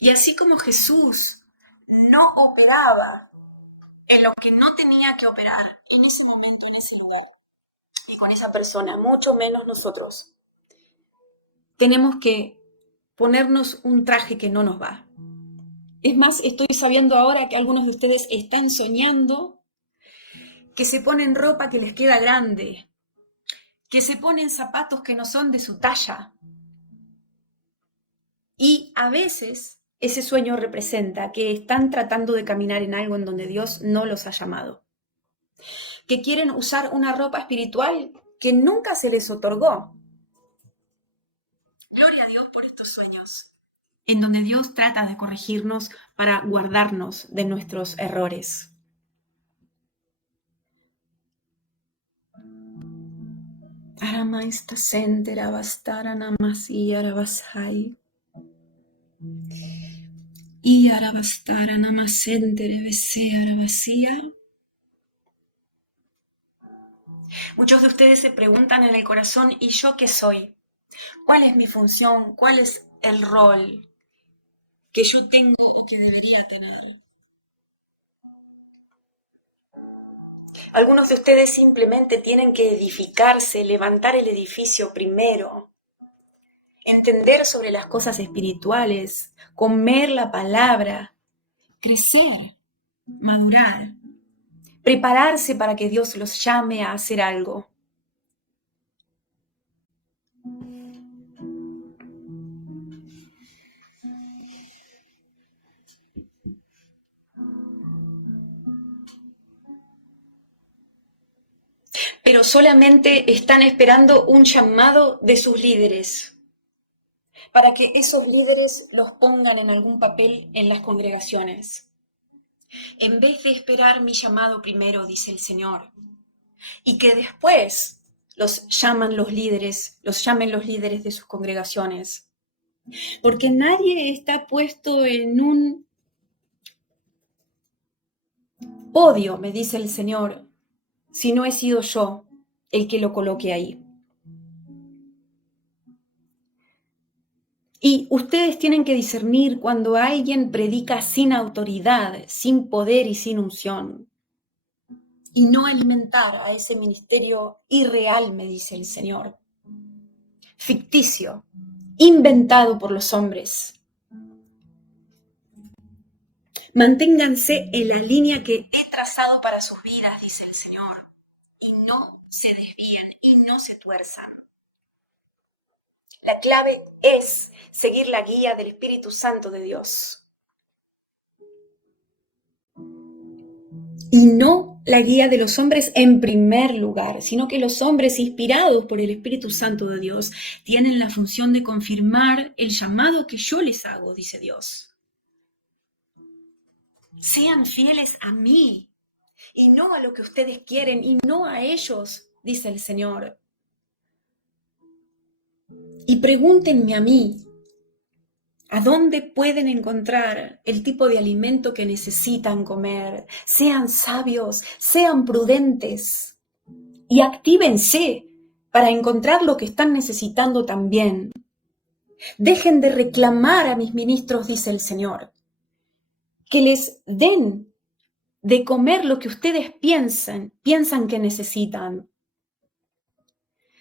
Y así como Jesús no operaba en lo que no tenía que operar en ese momento, en ese lugar, y con esa persona, mucho menos nosotros, tenemos que ponernos un traje que no nos va. Es más, estoy sabiendo ahora que algunos de ustedes están soñando que se ponen ropa que les queda grande, que se ponen zapatos que no son de su talla. Y a veces ese sueño representa que están tratando de caminar en algo en donde Dios no los ha llamado. Que quieren usar una ropa espiritual que nunca se les otorgó. Gloria a Dios por estos sueños, en donde Dios trata de corregirnos para guardarnos de nuestros errores. Aramaista center abastara namasi arabasai. Y arabastara namasentere bese arabasía. Muchos de ustedes se preguntan en el corazón: ¿y yo qué soy? ¿Cuál es mi función? ¿Cuál es el rol que yo tengo o que debería tener? Algunos de ustedes simplemente tienen que edificarse, levantar el edificio primero, entender sobre las cosas espirituales, comer la palabra, crecer, madurar, prepararse para que Dios los llame a hacer algo. Pero solamente están esperando un llamado de sus líderes. para que esos líderes los pongan en algún papel en las congregaciones. En vez de esperar mi llamado primero, dice el Señor, y que después los llamen los líderes de sus congregaciones. Porque nadie está puesto en un podio, me dice el Señor, si no he sido yo el que lo coloque ahí. Y ustedes tienen que discernir cuando alguien predica sin autoridad, sin poder y sin unción. Y no alimentar a ese ministerio irreal, me dice el Señor. Ficticio, inventado por los hombres. Manténganse en la línea que he trazado para sus vidas, dice el Señor, y no se desvíen y no se tuerzan. La clave es seguir la guía del Espíritu Santo de Dios. Y no la guía de los hombres en primer lugar, sino que los hombres inspirados por el Espíritu Santo de Dios tienen la función de confirmar el llamado que yo les hago, dice Dios. Sean fieles a mí y no a lo que ustedes quieren y no a ellos, dice el Señor. Y pregúntenme a mí, ¿a dónde pueden encontrar el tipo de alimento que necesitan comer? Sean sabios, sean prudentes y actívense para encontrar lo que están necesitando también. Dejen de reclamar a mis ministros, dice el Señor, que les den de comer lo que ustedes piensan que necesitan.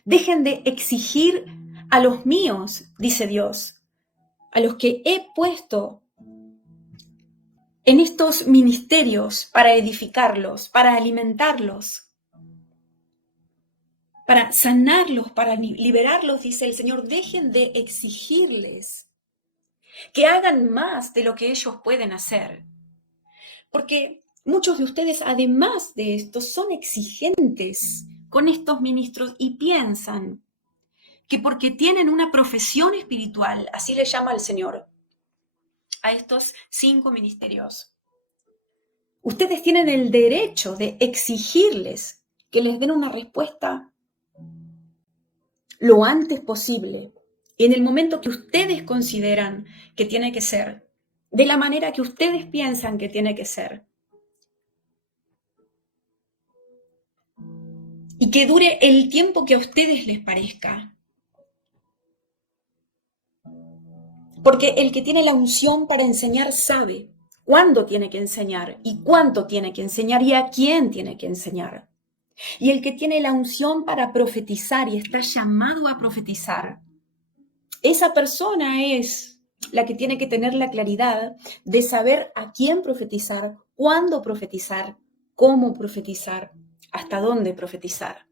Dejen de exigir a los míos, dice Dios, a los que he puesto en estos ministerios para edificarlos, para alimentarlos, para sanarlos, para liberarlos, dice el Señor. Dejen de exigirles que hagan más de lo que ellos pueden hacer. Porque muchos de ustedes, además de esto, son exigentes con estos ministros y piensan que porque tienen una profesión espiritual, así le llama el Señor a estos 5 ministerios, ustedes tienen el derecho de exigirles que les den una respuesta lo antes posible, en el momento que ustedes consideran que tiene que ser, de la manera que ustedes piensan que tiene que ser. Y que dure el tiempo que a ustedes les parezca. Porque el que tiene la unción para enseñar sabe cuándo tiene que enseñar y cuánto tiene que enseñar y a quién tiene que enseñar. Y el que tiene la unción para profetizar y está llamado a profetizar, esa persona es la que tiene que tener la claridad de saber a quién profetizar, cuándo profetizar, cómo profetizar, hasta dónde profetizar.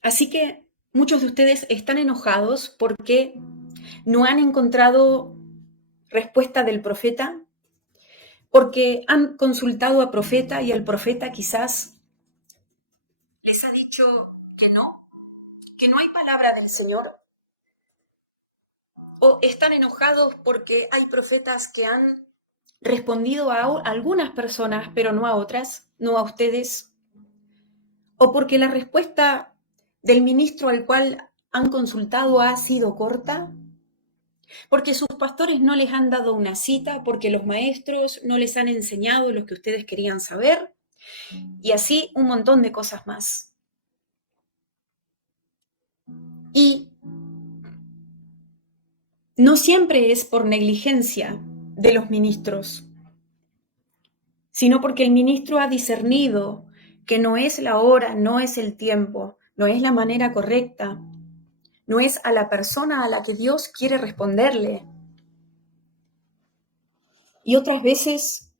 Así que muchos de ustedes están enojados porque no han encontrado respuesta del profeta, porque han consultado a profeta y el profeta quizás les ha dicho que no hay palabra del Señor. O están enojados porque hay profetas que han respondido a algunas personas, pero no a otras, no a ustedes. O porque la respuesta del ministro al cual han consultado ha sido corta, porque sus pastores no les han dado una cita, porque los maestros no les han enseñado lo que ustedes querían saber, y así un montón de cosas más. Y no siempre es por negligencia de los ministros, sino porque el ministro ha discernido que no es la hora, no es el tiempo, no es la manera correcta, no es a la persona a la que Dios quiere responderle. Y otras veces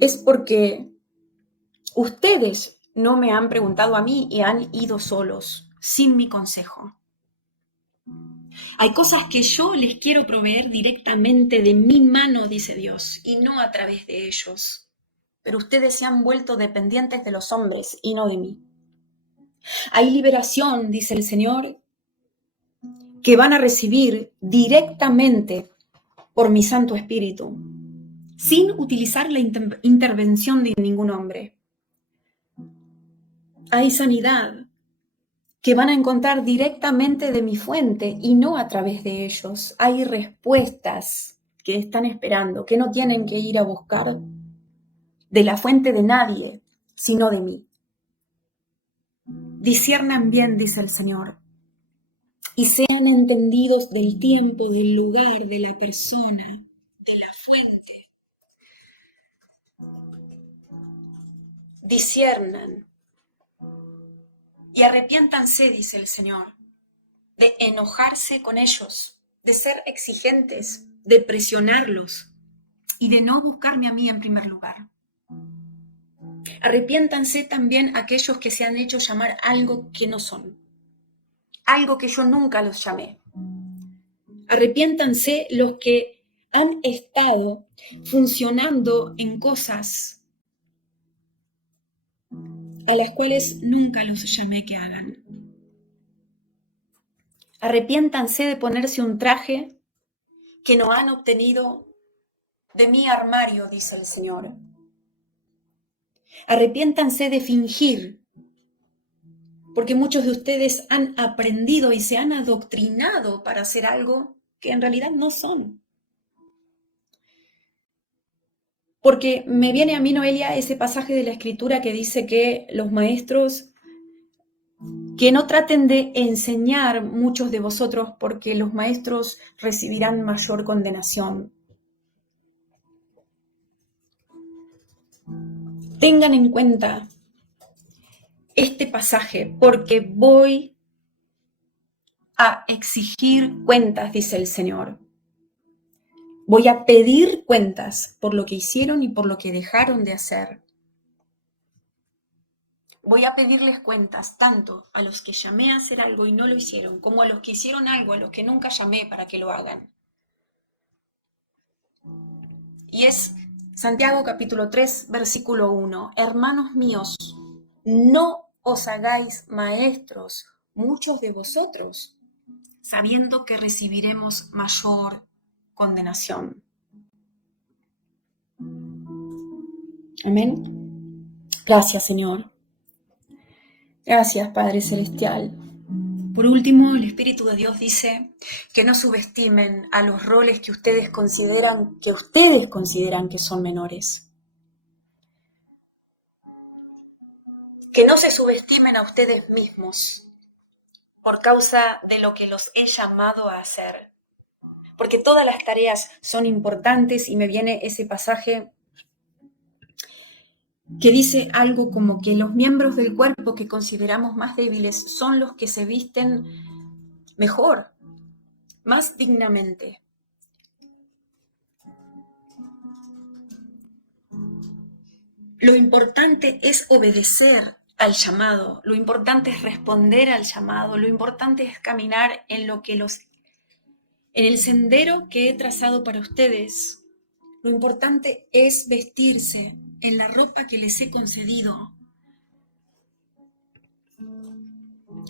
es porque ustedes no me han preguntado a mí y han ido solos, sin mi consejo. Hay cosas que yo les quiero proveer directamente de mi mano, dice Dios, y no a través de ellos. Pero ustedes se han vuelto dependientes de los hombres y no de mí. Hay liberación, dice el Señor, que van a recibir directamente por mi Santo Espíritu, sin utilizar la intervención de ningún hombre. Hay sanidad que van a encontrar directamente de mi fuente y no a través de ellos. Hay respuestas que están esperando, que no tienen que ir a buscar de la fuente de nadie, sino de mí. Disciernan bien, dice el Señor, y sean entendidos del tiempo, del lugar, de la persona, de la fuente. Disciernan y arrepiéntanse, dice el Señor, de enojarse con ellos, de ser exigentes, de presionarlos y de no buscarme a mí en primer lugar. Arrepiéntanse también aquellos que se han hecho llamar algo que no son, algo que yo nunca los llamé. Arrepiéntanse los que han estado funcionando en cosas a las cuales nunca los llamé que hagan. Arrepiéntanse de ponerse un traje que no han obtenido de mi armario, dice el Señor. Arrepiéntanse de fingir, porque muchos de ustedes han aprendido y se han adoctrinado para hacer algo que en realidad no son. Porque me viene a mí, Noelia, ese pasaje de la Escritura que dice que los maestros, que no traten de enseñar muchos de vosotros, porque los maestros recibirán mayor condenación. Tengan en cuenta este pasaje, porque voy a exigir cuentas, dice el Señor. Voy a pedir cuentas por lo que hicieron y por lo que dejaron de hacer. Voy a pedirles cuentas tanto a los que llamé a hacer algo y no lo hicieron, como a los que hicieron algo a los que nunca llamé para que lo hagan. Y es Santiago capítulo 3, versículo 1. Hermanos míos, no os hagáis maestros muchos de vosotros, sabiendo que recibiremos mayor condenación. Amén. Gracias, Señor. Gracias, Padre Celestial. Por último, el Espíritu de Dios dice que no subestimen a los roles que ustedes consideran que son menores. Que no se subestimen a ustedes mismos por causa de lo que los he llamado a hacer. Porque todas las tareas son importantes y me viene ese pasaje que dice algo como que los miembros del cuerpo que consideramos más débiles son los que se visten mejor, más dignamente. Lo importante es obedecer al llamado, lo importante es responder al llamado, lo importante es caminar en el sendero que he trazado para ustedes. Lo importante es vestirse en la ropa que les he concedido.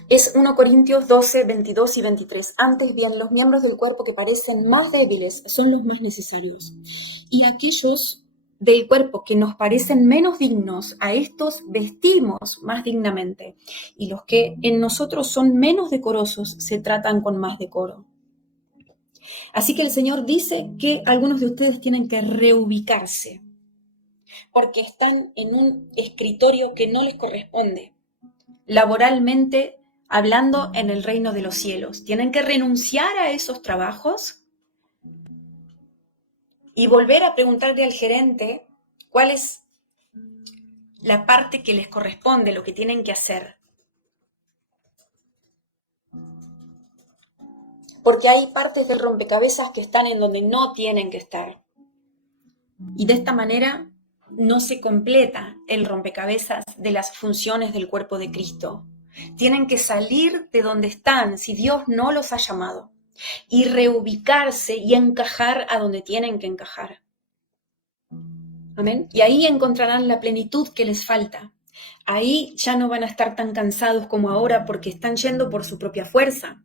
Es 1 Corintios 12, 22 y 23. Antes bien, los miembros del cuerpo que parecen más débiles son los más necesarios. Y aquellos del cuerpo que nos parecen menos dignos, a estos vestimos más dignamente. Y los que en nosotros son menos decorosos, se tratan con más decoro. Así que el Señor dice que algunos de ustedes tienen que reubicarse, porque están en un escritorio que no les corresponde, laboralmente hablando en el reino de los cielos. Tienen que renunciar a esos trabajos y volver a preguntarle al gerente cuál es la parte que les corresponde, lo que tienen que hacer. Porque hay partes del rompecabezas que están en donde no tienen que estar. Y de esta manera no se completa el rompecabezas de las funciones del cuerpo de Cristo. Tienen que salir de donde están si Dios no los ha llamado y reubicarse y encajar a donde tienen que encajar. Amén. Y ahí encontrarán la plenitud que les falta. Ahí ya no van a estar tan cansados como ahora porque están yendo por su propia fuerza.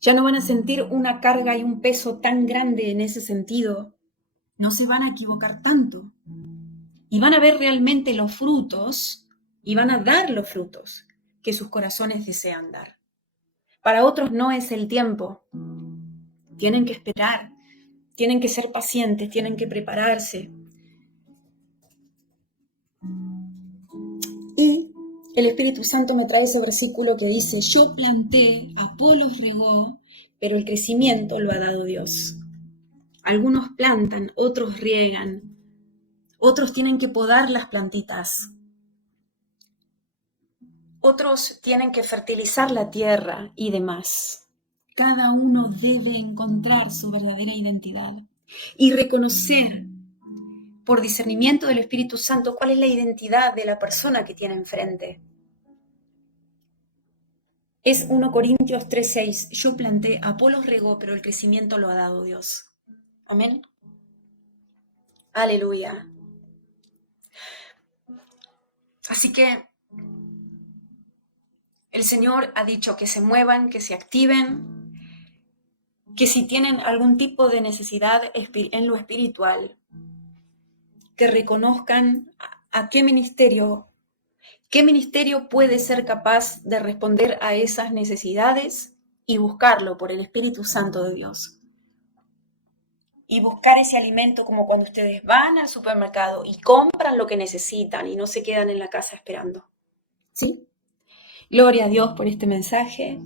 Ya no van a sentir una carga y un peso tan grande en ese sentido. No se van a equivocar tanto. Y van a ver realmente los frutos y van a dar los frutos que sus corazones desean dar. Para otros no es el tiempo. Tienen que esperar, tienen que ser pacientes, tienen que prepararse. Y el Espíritu Santo me trae ese versículo que dice, yo planté, Apolos regó, pero el crecimiento lo ha dado Dios. Algunos plantan, otros riegan, otros tienen que podar las plantitas, otros tienen que fertilizar la tierra y demás. Cada uno debe encontrar su verdadera identidad y reconocer por discernimiento del Espíritu Santo cuál es la identidad de la persona que tiene enfrente. Es 1 Corintios 3:6. Yo planté, Apolos regó, pero el crecimiento lo ha dado Dios. Amén. Aleluya. Así que el Señor ha dicho que se muevan, que se activen, que si tienen algún tipo de necesidad en lo espiritual, que reconozcan a qué ministerio puede ser capaz de responder a esas necesidades y buscarlo por el Espíritu Santo de Dios. Y buscar ese alimento como cuando ustedes van al supermercado y compran lo que necesitan y no se quedan en la casa esperando. ¿Sí? Gloria a Dios por este mensaje.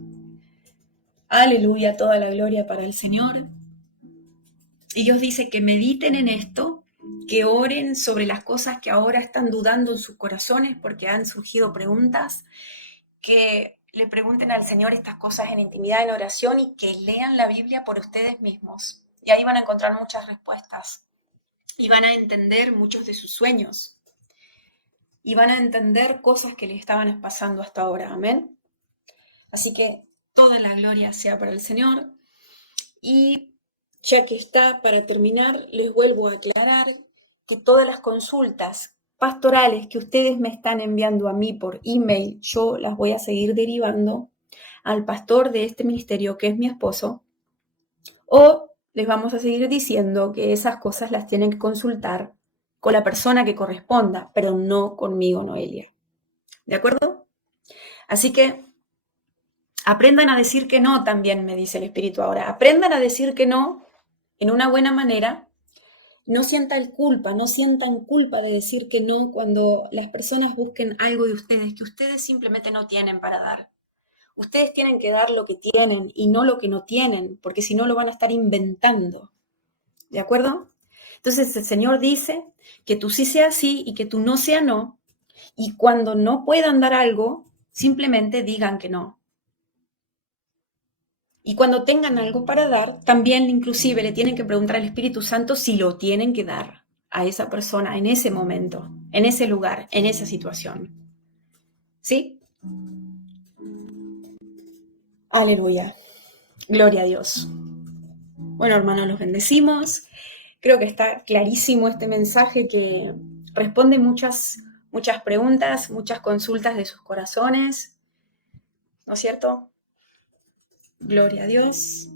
Aleluya, toda la gloria para el Señor. Y Dios dice que mediten en esto, que oren sobre las cosas que ahora están dudando en sus corazones porque han surgido preguntas, que le pregunten al Señor estas cosas en intimidad, en oración y que lean la Biblia por ustedes mismos. Y ahí van a encontrar muchas respuestas y van a entender muchos de sus sueños y van a entender cosas que les estaban pasando hasta ahora. Amén. Así que toda la gloria sea para el Señor. Y ya que está, para terminar, les vuelvo a aclarar que todas las consultas pastorales que ustedes me están enviando a mí por email, yo las voy a seguir derivando al pastor de este ministerio, que es mi esposo, o les vamos a seguir diciendo que esas cosas las tienen que consultar con la persona que corresponda, pero no conmigo, Noelia. ¿De acuerdo? Así que aprendan a decir que no también, me dice el Espíritu ahora. Aprendan a decir que no en una buena manera. No sientan culpa de decir que no cuando las personas busquen algo de ustedes que ustedes simplemente no tienen para dar. Ustedes tienen que dar lo que tienen y no lo que no tienen, porque si no lo van a estar inventando. ¿De acuerdo? Entonces el Señor dice que tú sí sea sí y que tú no sea no, y cuando no puedan dar algo, simplemente digan que no. Y cuando tengan algo para dar, también inclusive le tienen que preguntar al Espíritu Santo si lo tienen que dar a esa persona en ese momento, en ese lugar, en esa situación. ¿Sí? Aleluya. Gloria a Dios. Bueno, hermanos, los bendecimos. Creo que está clarísimo este mensaje que responde muchas preguntas, muchas consultas de sus corazones. ¿No es cierto? Gloria a Dios.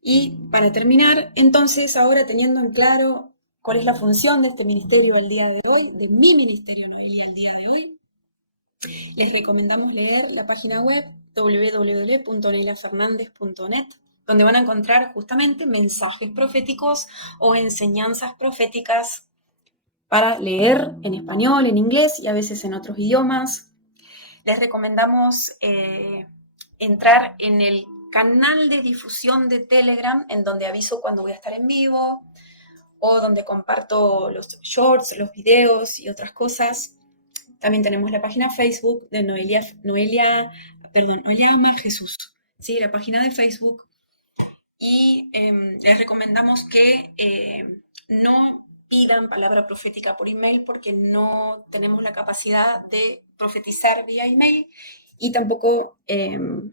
Y para terminar, entonces, ahora teniendo en claro cuál es la función de este ministerio el día de hoy, de mi ministerio Noelia el día de hoy, les recomendamos leer la página web www.neilafernandez.net, donde van a encontrar justamente mensajes proféticos o enseñanzas proféticas para leer en español, en inglés y a veces en otros idiomas. Les recomendamos entrar en el canal de difusión de Telegram, en donde aviso cuando voy a estar en vivo o donde comparto los shorts, los videos y otras cosas. También tenemos la página Facebook de Noelia Ama a Jesús, ¿sí? La página de Facebook. Y les recomendamos que no pidan palabra profética por email porque no tenemos la capacidad de profetizar vía email y tampoco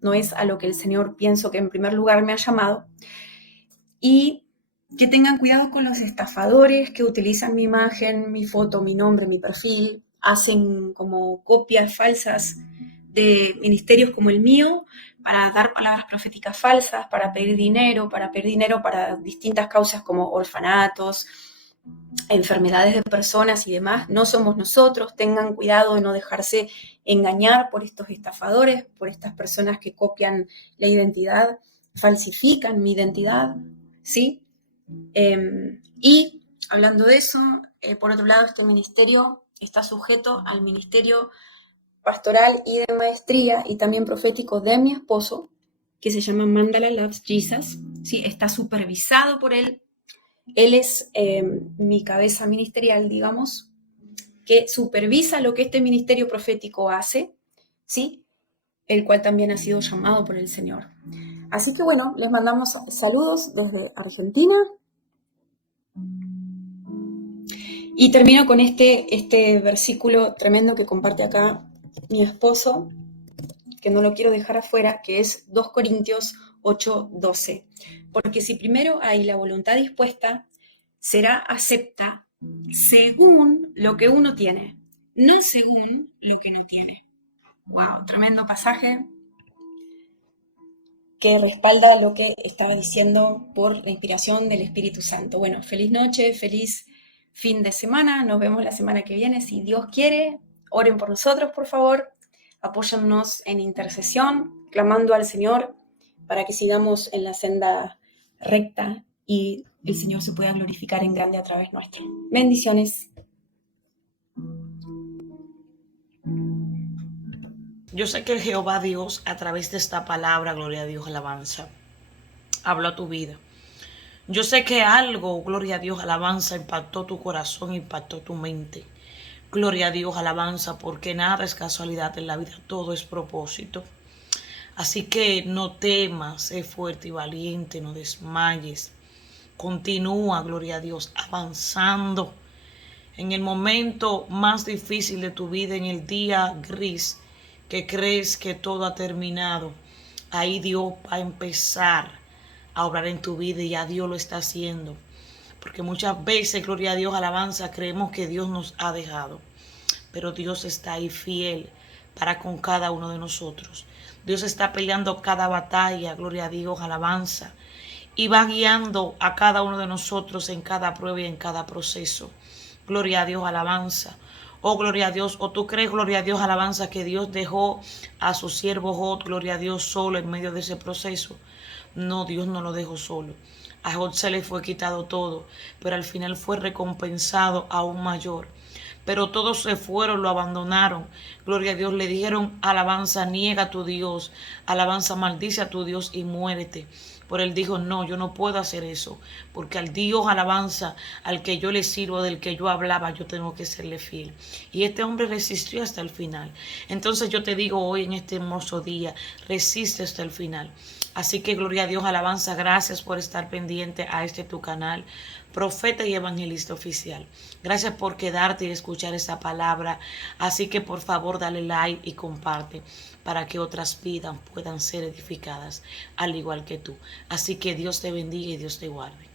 no es a lo que el Señor pienso que en primer lugar me ha llamado. Y que tengan cuidado con los estafadores que utilizan mi imagen, mi foto, mi nombre, mi perfil hacen como copias falsas de ministerios como el mío para dar palabras proféticas falsas, para pedir dinero para distintas causas como orfanatos, enfermedades de personas y demás. No somos nosotros, tengan cuidado de no dejarse engañar por estos estafadores, por estas personas que copian la identidad, falsifican mi identidad, ¿sí? Y hablando de eso, por otro lado, este ministerio está sujeto al ministerio pastoral y de maestría y también profético de mi esposo, que se llama Mandala Loves Jesus, ¿sí? Está supervisado por él. Él es mi cabeza ministerial, digamos, que supervisa lo que este ministerio profético hace, ¿sí? El cual también ha sido llamado por el Señor. Así que bueno, les mandamos saludos desde Argentina. Y termino con este versículo tremendo que comparte acá mi esposo, que no lo quiero dejar afuera, que es 2 Corintios 8:12. Porque si primero hay la voluntad dispuesta, será acepta según lo que uno tiene, no según lo que no tiene. Wow, tremendo pasaje que respalda lo que estaba diciendo por la inspiración del Espíritu Santo. Bueno, feliz noche, feliz fin de semana, nos vemos la semana que viene, si Dios quiere. Oren por nosotros, por favor, apóyennos en intercesión, clamando al Señor para que sigamos en la senda recta y el Señor se pueda glorificar en grande a través nuestro. Bendiciones. Yo sé que el Jehová Dios, a través de esta palabra, gloria a Dios, alabanza, habló a tu vida. Yo sé que algo, gloria a Dios, alabanza, impactó tu corazón, impactó tu mente. Gloria a Dios, alabanza, porque nada es casualidad en la vida, todo es propósito. Así que no temas, sé fuerte y valiente, no desmayes. Continúa, gloria a Dios, avanzando. En el momento más difícil de tu vida, en el día gris, que crees que todo ha terminado, ahí Dios va a empezar a obrar en tu vida y ya Dios lo está haciendo. Porque muchas veces, gloria a Dios, alabanza, creemos que Dios nos ha dejado. Pero Dios está ahí fiel para con cada uno de nosotros. Dios está peleando cada batalla, gloria a Dios, alabanza. Y va guiando a cada uno de nosotros en cada prueba y en cada proceso. Gloria a Dios, alabanza. Oh, gloria a Dios. O tú crees, gloria a Dios, alabanza, que Dios dejó a su siervo Job, gloria a Dios, solo en medio de ese proceso. No, Dios no lo dejó solo. A Job se le fue quitado todo, pero al final fue recompensado aún mayor. Pero todos se fueron, lo abandonaron. Gloria a Dios, le dijeron, alabanza, niega a tu Dios. Alabanza, maldice a tu Dios y muérete. Pero él dijo, no, yo no puedo hacer eso, porque al Dios, alabanza, al que yo le sirvo, del que yo hablaba, yo tengo que serle fiel. Y este hombre resistió hasta el final. Entonces yo te digo hoy en este hermoso día, resiste hasta el final. Así que gloria a Dios, alabanza, gracias por estar pendiente a tu canal, Profeta y Evangelista Oficial. Gracias por quedarte y escuchar esta palabra. Así que por favor dale like y comparte para que otras vidas puedan ser edificadas al igual que tú. Así que Dios te bendiga y Dios te guarde.